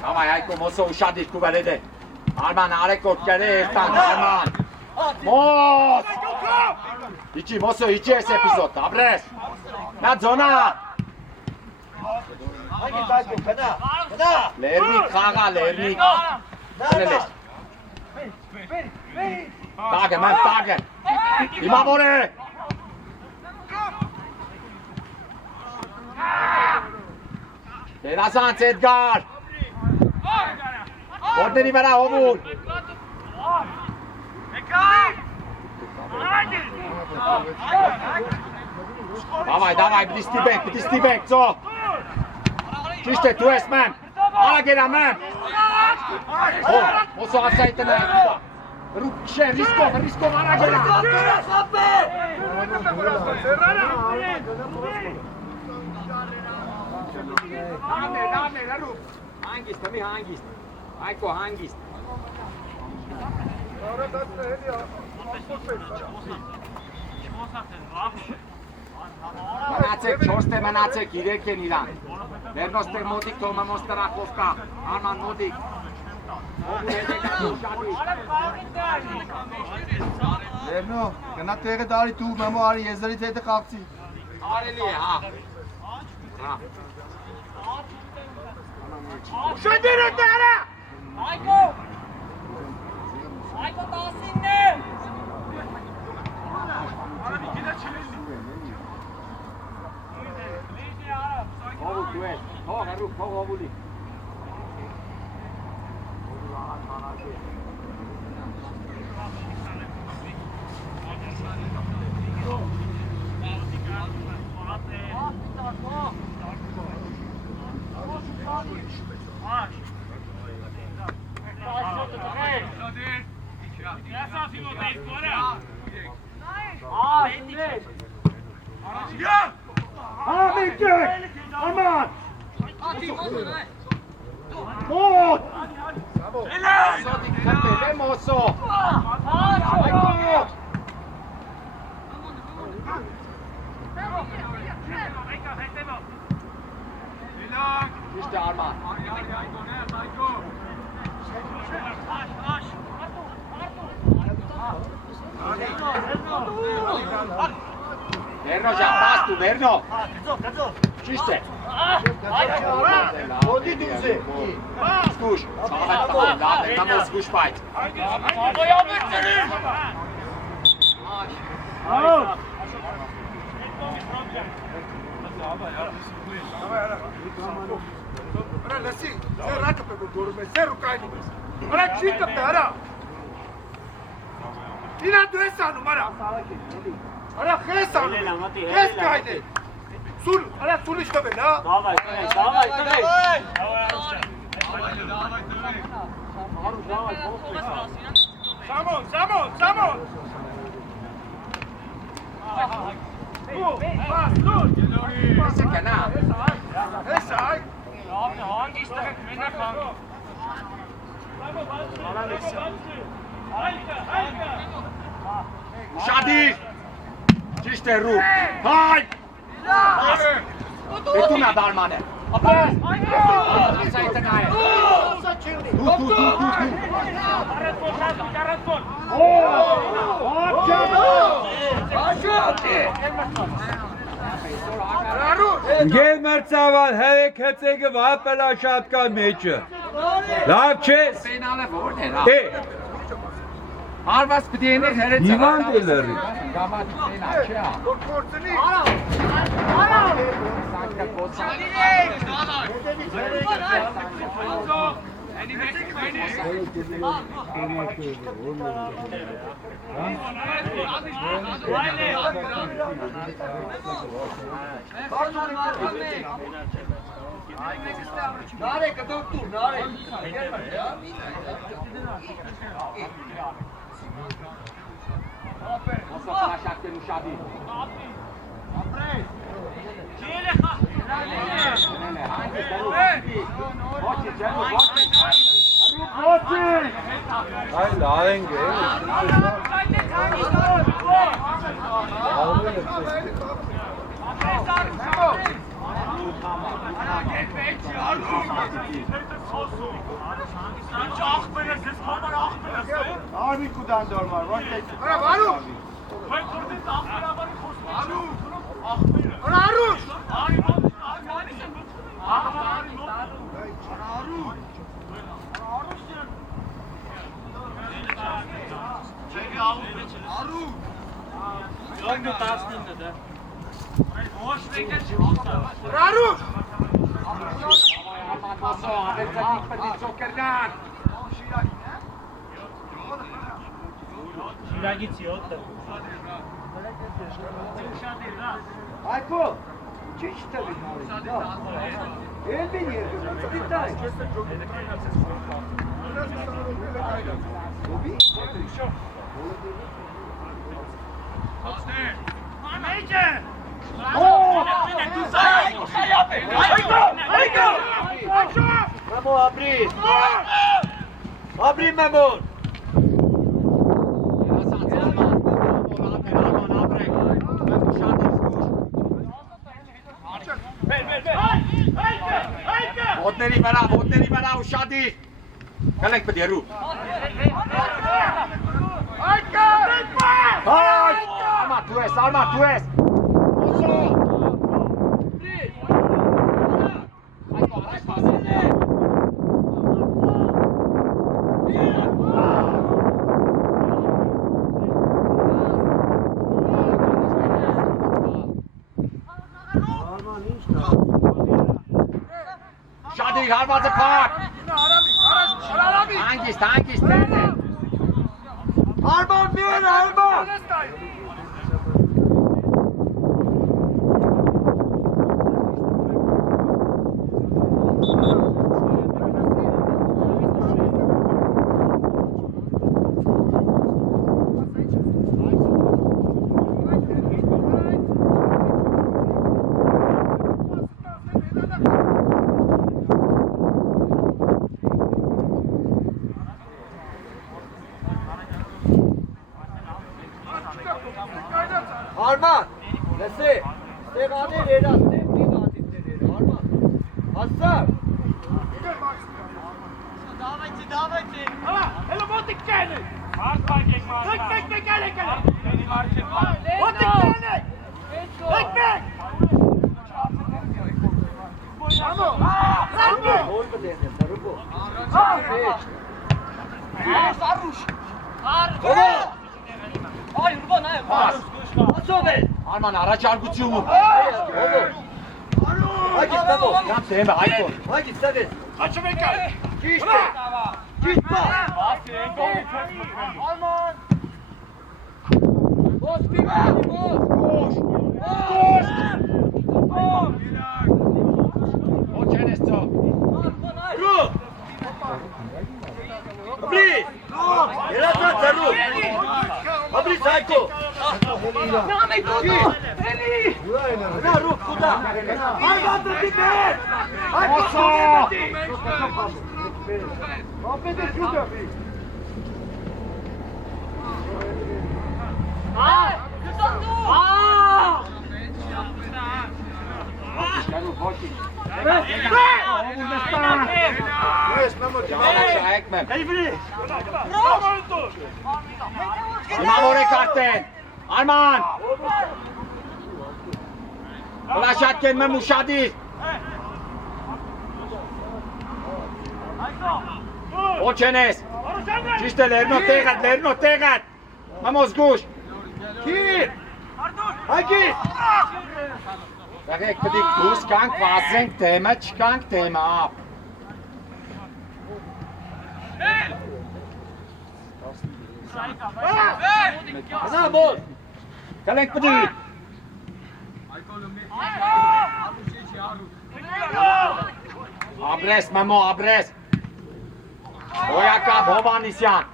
Davai, hai cu Mosso, ușadiș cu verede. Arman are cotkere, Ertan, Arman. Mos! Ici, Mosso, ici este epizod, abres. Na zona! Hangi takip? Fena! Fena! Lernik, Haga, Lernik. Nerede? Tage, man, tage. Ima vore! Birazdan Edgar. Ordeni vera, Ovul. Davai, blisti bank, so. Čište, tu jest man. Ala gera man. O să apsaite na echipa. Rup, riskov, ala gera. Dame, la rup. Hangist, mi hangist. Aiko, hangist. Մնացեք, իրեք են իրան։ Վերնոստեր մոտիկ, Թոմա Մոստարախովկա, Արման մոտիկ։ Lerno, gna tere dali tu, memo ari yezari tete kapsi. Արելի է, հա։ Շոդերը դարա! Այկո 19-ն է։ Ovul, tu ես, թող, հեռու, թող Ovuli։ Arman! Mot! Sodik kapele Mosso! Aiko! İşte Arman. Verno già, basta, Verno! Čište! Odi duže. Skuš! Tamo skuš fajt! Ara, Nasi, se raka pe gorume, se rukajni. Ara, čika pe, ara. Ina duesanu, mara. Ara, hesanu. Hes kajne. Sun, ara, suništa me, na. Давай. Samo! Seka na! Hesaj. Šadi! Čište ruk! Haj! E tu na Dalmane! Sajte na je! Tu! Գել մրցավալ, հերեք հծեգը վապելա շատ կա մեջը։ Լավ չես։ Finale vorne, da! Է, Arvas bedienir heret Divan deleri. Gamat fena çya. Korkutuni. Sakta kosa. Nare kadar dur, nare. Nasıl flaşakten uşadı? Ay laenge. Arbi kudandır var. Ara, varu. Ara, aruş. Raruş. Maso, aveți să nici pe Zokernan. Ayko, çiş tabii. El beni yerdim. Bir tane. Memo, abri! Abri, Memo! Vodne libera, ušadi! Kalek pe djeru! Alma, tu es! Şadi, Harvard'ı park! Hangist, nerede? Arman bir, Arman! Arman! Nesi? Stegane vedat, tepki vaditleri. Arman! Hasan! Hele wat ik ken! Weg, wat ik ken! Weg! Samo! Arman araç argıtıyor mu? Hadi Samo. Tam sevme Aykon. Hadi Samet. Aç hem gel! Git bak. Alman! Boş bir boş. O Kenesto. Ruh. Abli. Yelata Taru. Abli Saiko. Na Ruh kuda. Alman da gitti! Oso! Affedin şurada! Imamo rekarten! Arman! Lasciatemi me mushadi! O Çenes! Çiste lerno tegat! Vamos guş! Git. Hadi. Kijk, die Großgang was thema, çıkan tema. Ana bol. Kalek pedi. Abres, mamo, abres. Oyaka, Bovanisyan.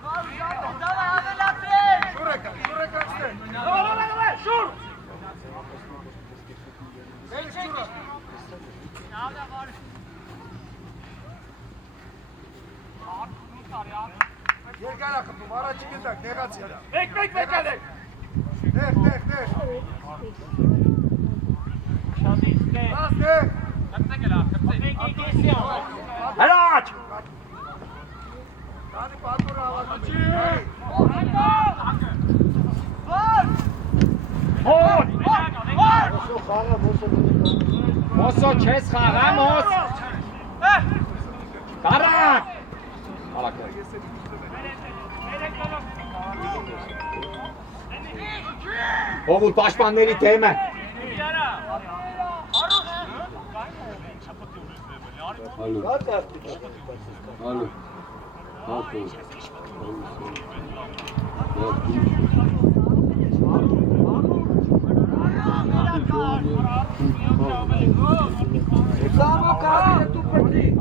Şur! Gel akım numara çıkacak. Ne kaçıyor? Bek gel! Dek. Bas dek. Helal! Hadi patron hava. Hon! Mosso, kes Ramos! Karak! Ovul başbanları teğmen. Alo. Hakan. Samo kaže tu proti.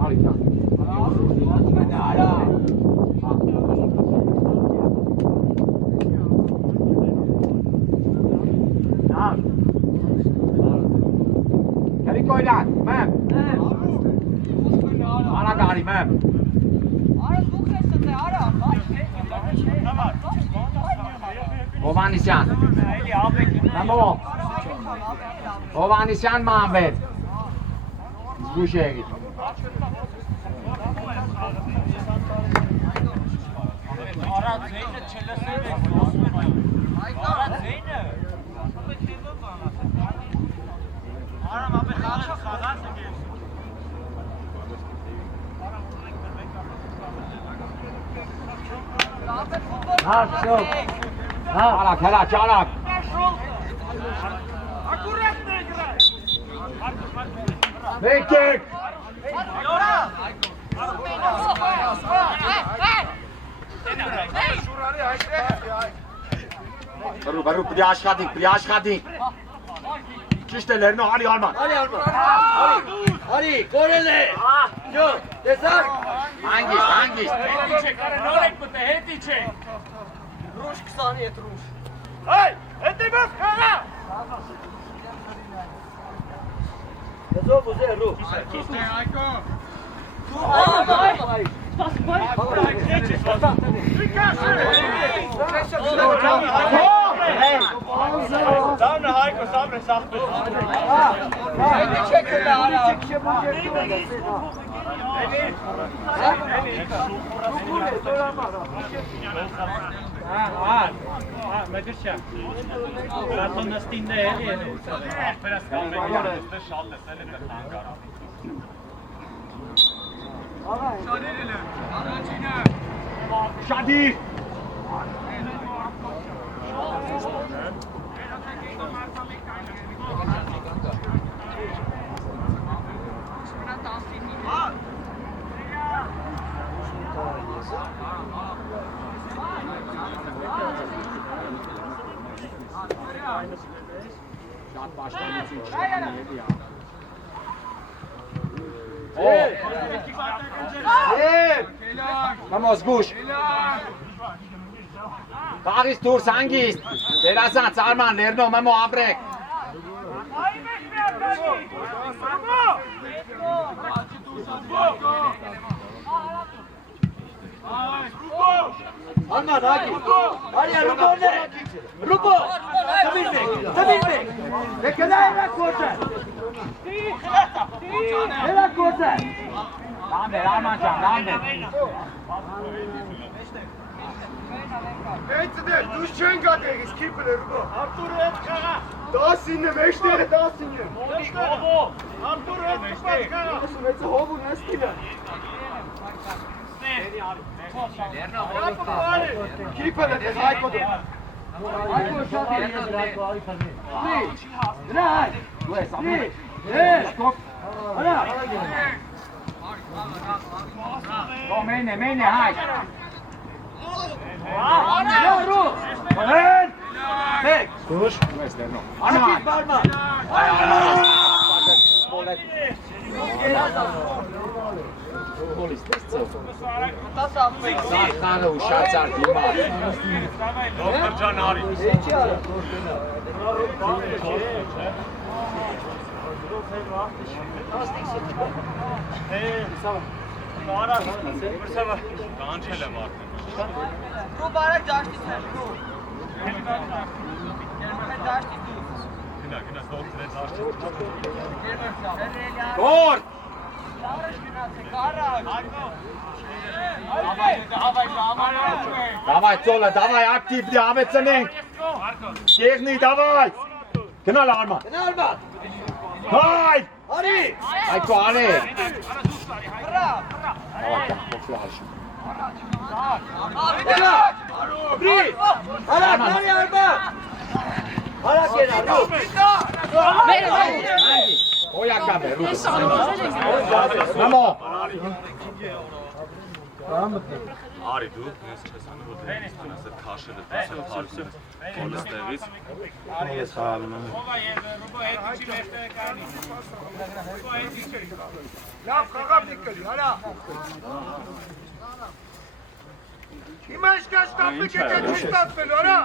Kevin Koylan, mem. Ana gari mem. Ovanisyan. Memo. Ovanisyan Mahvet. Bu şeye git. Helak, çalak. Bekir. Baru priyaş kadın. Çiştelerini hadi Alman. Hadi, korele. Yok, desek. Hangis? Ruş saniye ruş. Hey! Hadi bak kana! Yazıyor bu ze ruş. Samen Heiko, samen Sachbe. Çekil la ara. Medicea. La tonă stinde el. Spera să nu stă șaltă, să le dă tangara. Shadi! Vamos, Gush! Paris Tours Angist! Derazan, Salman, Lerno, Memo, Abrek! Alman, hadi. Hadi Rubo ne? Rubo! Tabilmek! Bekle eve koşar! Eve koşar! Devam ver, Armancan, devam ver. Ecide, Duşenga deriz, kipele Rubo. Artur et kara. Da sinne, meştere da sinne. Hobo! Artur et kara. Mece hobu nestile. Kipele de haykodu. Hayko şadi! Ray! Stop! Ana! Go, Mene, hai! Ru! Ren! Tek! Gush! Where's Lerno? Arman! Arman! What is this? Zahara ușața filmat. Dr. Gianari. Eci ara! Gançele var. Rubarek justice. Günah, doktor et. Gol! Давай, Zoller, давай, aktiv die Arbeitsenink! Gegni, давай! Knall, Arman! Ne Arman? Hai! Hadi! Hayko, Ali! Ela! Bri! Ara, nari Arman! Ara gene, Ru! Oya kabe, Mamo! Ari du, ես չես անում որ դրանից է քաշելը, դասը փարքն է։ Կոլս տեղից։ Արի ես խաղալում եմ։ Ova je Rubo հետի մեջտեղ կանի։ Rubo հետի չէ։ Լավ խաղավ դիկելի, արա։ Հիմա ինչ կստապի կեթե չի ստապվելու, արա։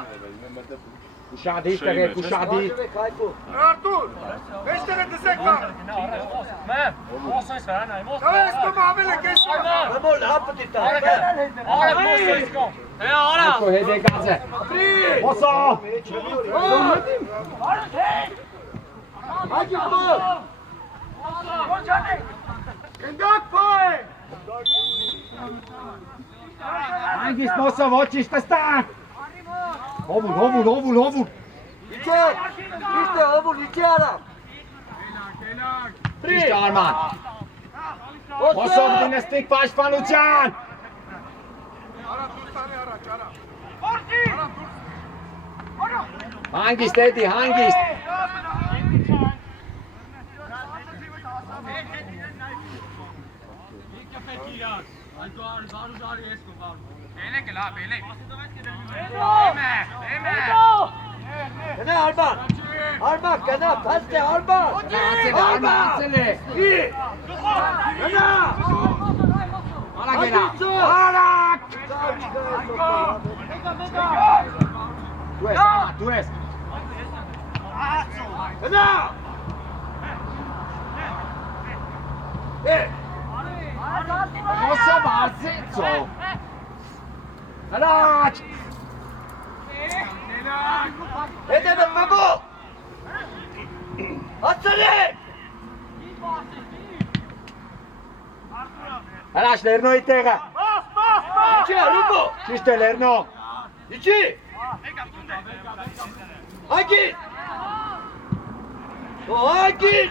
Կուշադի, տղե, կուշադի։ Արտուր, մեջտեղ է դսեք բա։ Մեմ, ոսոյս վրանայ, ոս։ Դա ես տում ավել է կեսի։ Memo, lapıtı ta! Արա ոսոյս կո։ Արա։ Hayko, hedekazı. Oso! Hadi Ru! Këndok poj! Hangis Mosa, voçiş da stan! Hovul! İçer! İşte obul, içi ara! İşte Arman! Mosa, bir dine stik baş Fanucan! Արա դուրս տանի առաջ, արա։ Hangis dedi, hangis? Ne Arman? Arman, kana, paste Arman! Arman, seni! Kana! Ara gena! Ara! Tu es! Kana! Mosa, Marzenzo! Alaç! Edemem Memo! Atsana! Առաջ Լեռնոյի տեղը։ Ինչի է, Ռուբո։ Ճիշտ է Լեռնո։ Ինչի։ Ագիր։ Ագիր։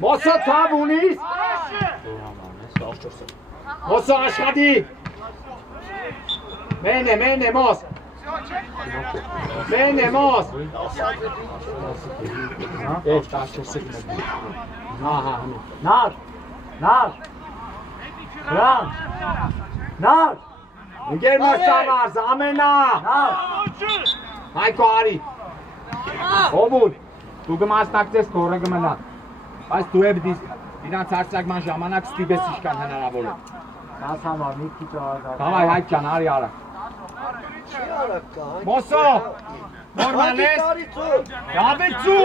Մոսո ցավ ունիս։ Մոսո աշխատի։ Մեն է մոս։ Մեն է մոս։ Էջ տաշոսիկ։ Ահա։ Նար։ Նար։ Ընկեր մոստավարզ ամենա։ Նար։ Հայկո արի։ Ովուր։ Դու կմասնակցես քորը կմնա։ Բայց դու է պիտի իրանց հարցակման ժամանակ ստիպես ինչքան հնարավոր է։ Դաս համար մի քիչ արագ։ Давай, հայ ջան, արի արա։ Չի արագ կա։ Մոսո։ Նորմալ ես։ Գաբեցու։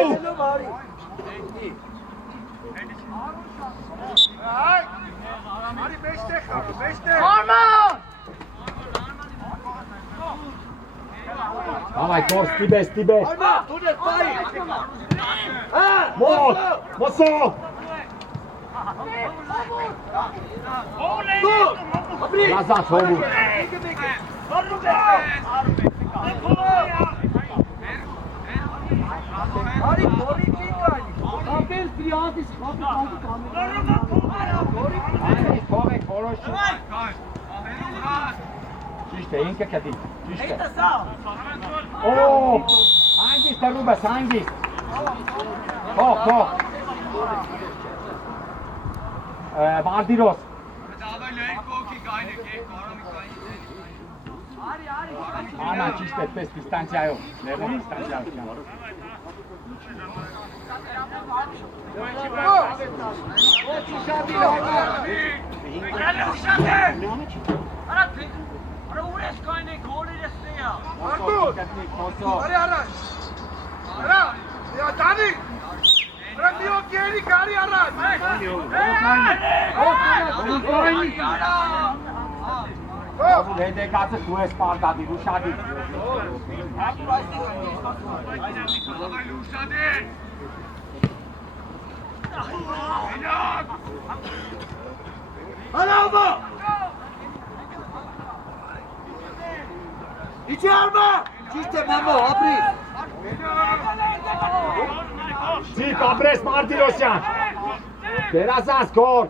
Արի մեջտեղ խաղ, մեջտեղ։ Давай, կոր ստիպես։ Արմա, դու ես բայ։ Մոս, մոսո։ Լազած հովուր։ Արի պոլիտիկա։ Ապել պրիատիս խապի կամերա։ Փողեք որոշի։ Ճիշտ է, ինքը կդի։ Ճիշտ է։ Օ! Հանգիստ է Ռուբես, հանգիստ։ Փող։ Մարդիրոս։ Անա, ճիշտ է, պես դիստանցիայով, ներում դիստանցիայով։ Արի առաջ։ Արա, Դանի։ Արա մի օկերի կարի առաջ։ Դեկացը դու ես պարտադի, ուշադի։ Արամա։ Ինչի արմա։ Ճիշտ է մամո, ապրի։ Ձիք ապրես Մարտիրոսյան։ Դերասանց կոր։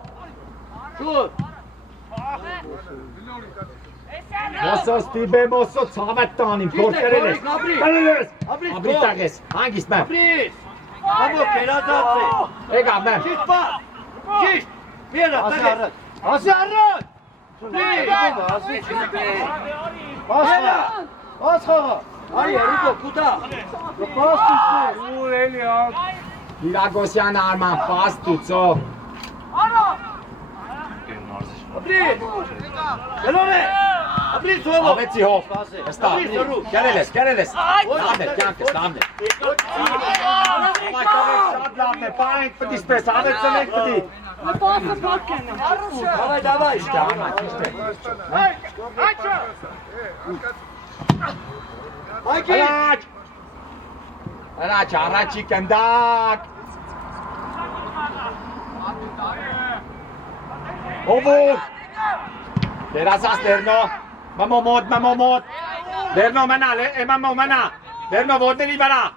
Շուտ։ Մոսո ստիպե, մոսո ցավետ տանիմ, կոր կերել ես։ Կերել Ապրի տաղես, հանգիստ մեմ։ Ապրիս։ Մամո, կերազած է։ Եկավ մեմ։ Ճիշտ պա։ Ճիշտ։ Միրա, տղես։ Ասի առաջ։ Ասխաղա։ Արի, Ռուբո, կուտա։ Ու էլի ակ։ Իրագոսյան արման պաստուցո։ Ապրի։ Գլոր է։ Ապրի սովո։ Ավեցի հով։ Հստա։ Կերել ես։ Լավն է, կյանքս, լավն է։ Շատ լավն է, պայնք պտի սպես, ավեցել եք պտի։ Davay. İşte ama işte. Araç. Araç yıkandak. Ovuk. Terasas Lerno. Mamomot. Lerno mena. Lerno vodne libera.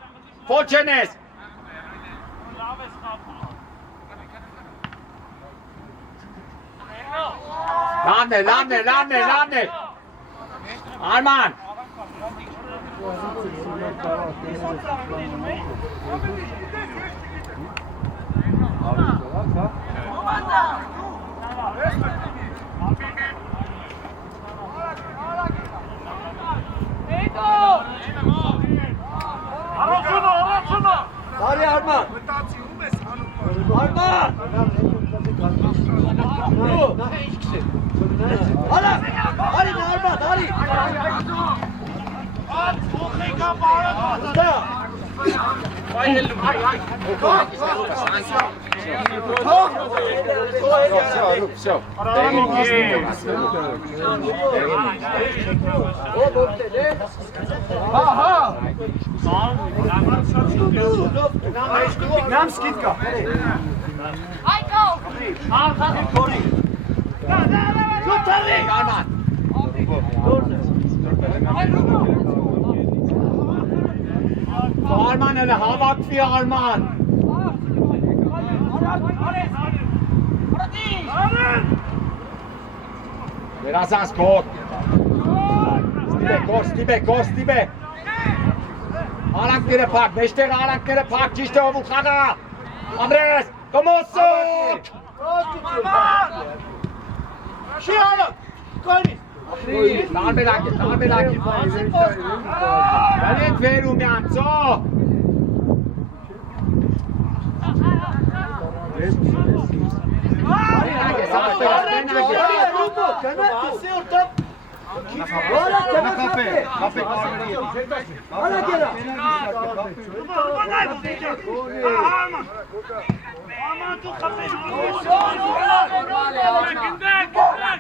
Fočenes. Lavne. Arman. Dari Arman. Arman. Hala. Hadi Arman, hadi. Все. Нам скидка. Arman hele havak fi Arman. Birazdan skor. Stibe. Alank nere pak, neşter alank nere pak, çişte ovu kaga. Andres, komosuk. Şiyanım. Koyun. Darbe lagi. Galet verum yan, so.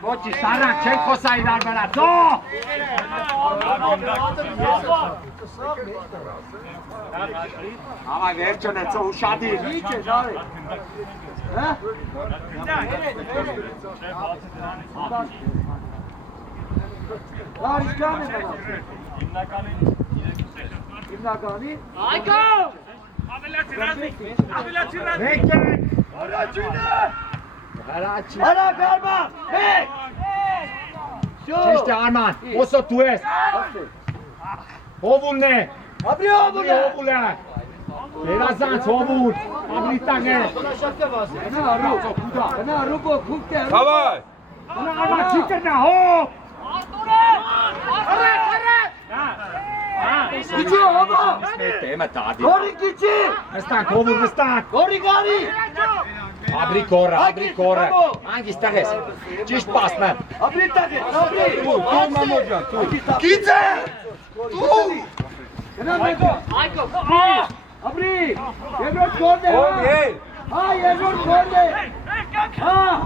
Boci, Saran, çek kosayı darbela, so! Ama verçene, so uşadı. Ara karma! Hey! Çeşte Arman, oso tu es. Ovul ne? Abri ovule! Ovule. Birazdan ovul. Abri tange. Ana rubo kukte. Давай! Ana Arman çıkırna, hop! Gidiyor ama! Tema tadi. Gori gici! Nestak, ovul nestak. Gori gari! Abri kora. Hangi isteriz? Çiş pas men. Abri tadı! Abri! Gidin. Abri! Yevro korde! Ha yevro korde! Ha!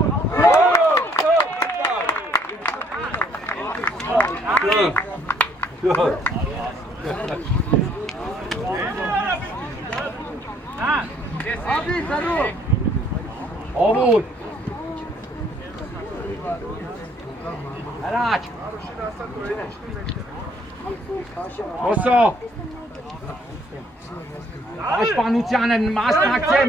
Abri saru! Ovul. Araç. Oso. Așpanuțeană, masnace,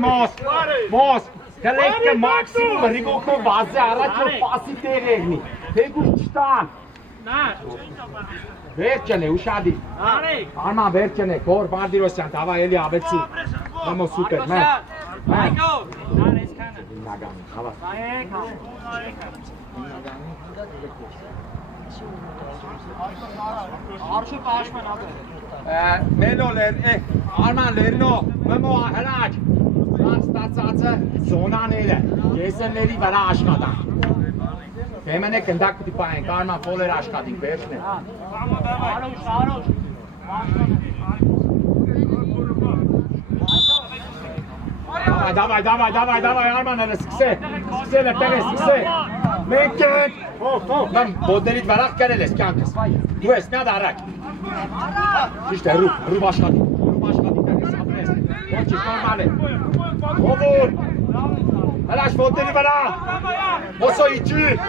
mos. Teleke maksimum, rigoko vaze, araço pasi teregni. Tegu ștan. Verčene, ušadi. Arman verčene, kor, bardirosjan, tava eli avecu. Vamo super, man. Nagami, hava. Menoler, Arman Lerno, vamo harac. Stացածը զոնաները, եզերների վրա աշխատան։ Հեմեն է կնդակ պտի պայենք, Արման փոլեր աշխատինք, վերջն է։ Davay, Arman hele սկսե, սկսել է տեղ է, սկսե։ Մենք ենք, mən բոդներից վարաղ կերել ես կյանքս, դու ես միատ առակ։ Ճիշտ է, ռուբ աշխատինք, տեղ ես ապրես, ոչի, նորմալ է։ Ovul! Helaş vodleri vara! Oso içi!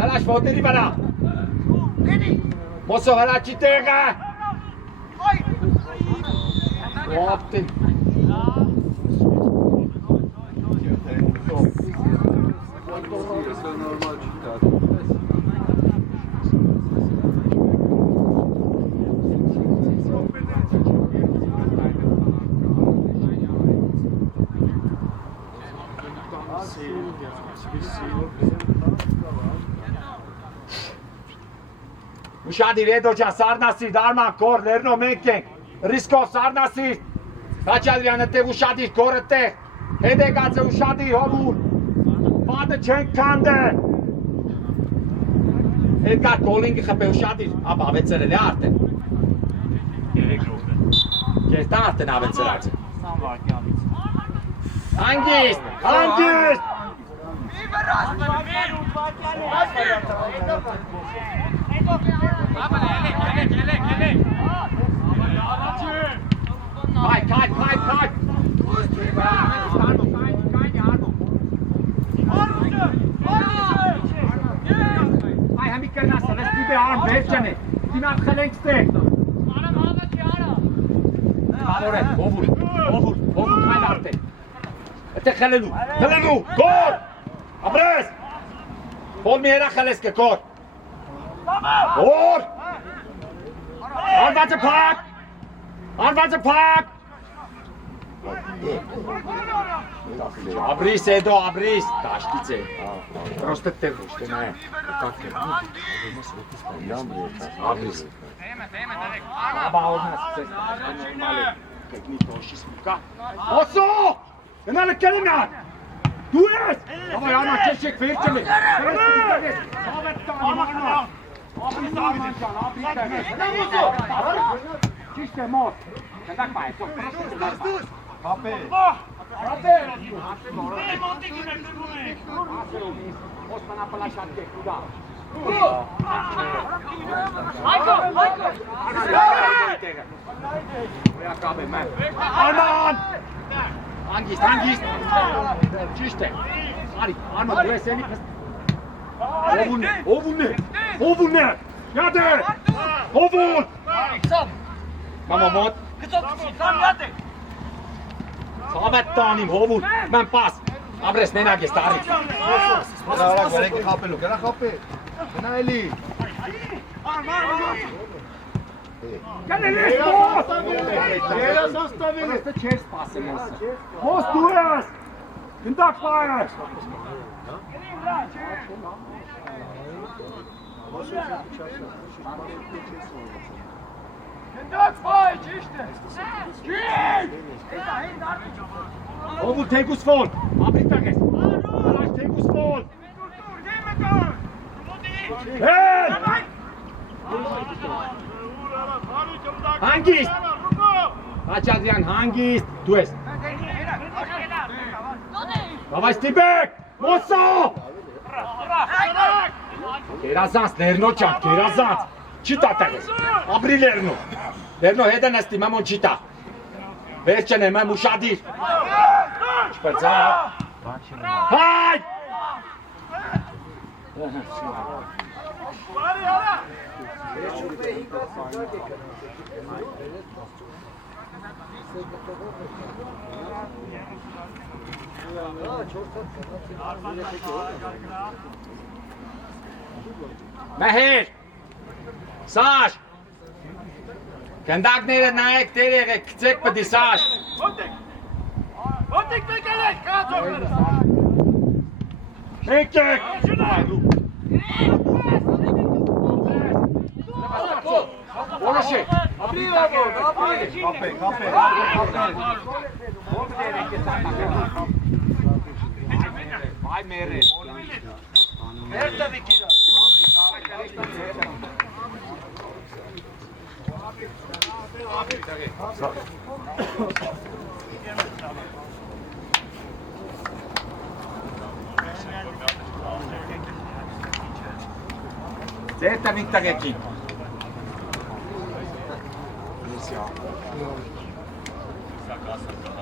Helaş vodleri vara! Oso helaç itega! Opti! Uşadi Redocan, Sarnasi, Darman, Kor, Lerno, Menken, Riskov, Sarnasi, Haçadriană te Uşadi, Korete, Hedegaze, Uşadi, Homur, Vadă Cenkande, Edgar Koling, pe Uşadi, apa aveți țările arte. Ce este arte, n-aveți țările. Hangist! Hangist! Kite! Hai, hem ik ernaast, dat is niet de arm, weet je niet. Die maakt gelenkste. Amore, ovul, hai arte. Ete Helenu, kor! Abres! Pol mi era Heleske, kor! Kor! Anvaze pak! Abris, Edo, abris! Taštice. Proste te vušte, ne. Abris. Aba od nas cesta, normale. Kak mi to šismuka. Oso! Enale kelimnat! Tu jest! Dawaj, Anna, Czesiek, wyjdźcie mi! Ciście moc! Tak ma, to proszę. Kapel. Osman na palaszatkę, kuda. Arman! Hangist! Ciște! Ari, Arman, tu ești enic? Ovulne! Iată! Ovul! Mama mot! Savettaanim, Hovul! Mä en pas! Abres nenäkistä, Ari! Älä kuitenkin kapelu, kerran kapelu. Mennään Eli. Käne listos! Olette chest passemassa. Most tues! In takvaines! Hovul, take us fall! Abritakes! Take us fall! Hel! Hangist! Faci Adrian, hangist! Tu ești! Давай, Stibek! Mosso! Kerazans, Lernočan, Kerazans! Čita teres! Abri Lerno! Lerno, jedan esti, mamon čita! Verčene, mamu šadir! Šperca! Hajde! Mehir! Saž! Kandak nere naik tere kcek pa di saž! Otik bekelek, kato! Ekek! Ološe! Kapel. Vai mere! Merda vikira. Zeta Viktagekin. Saka.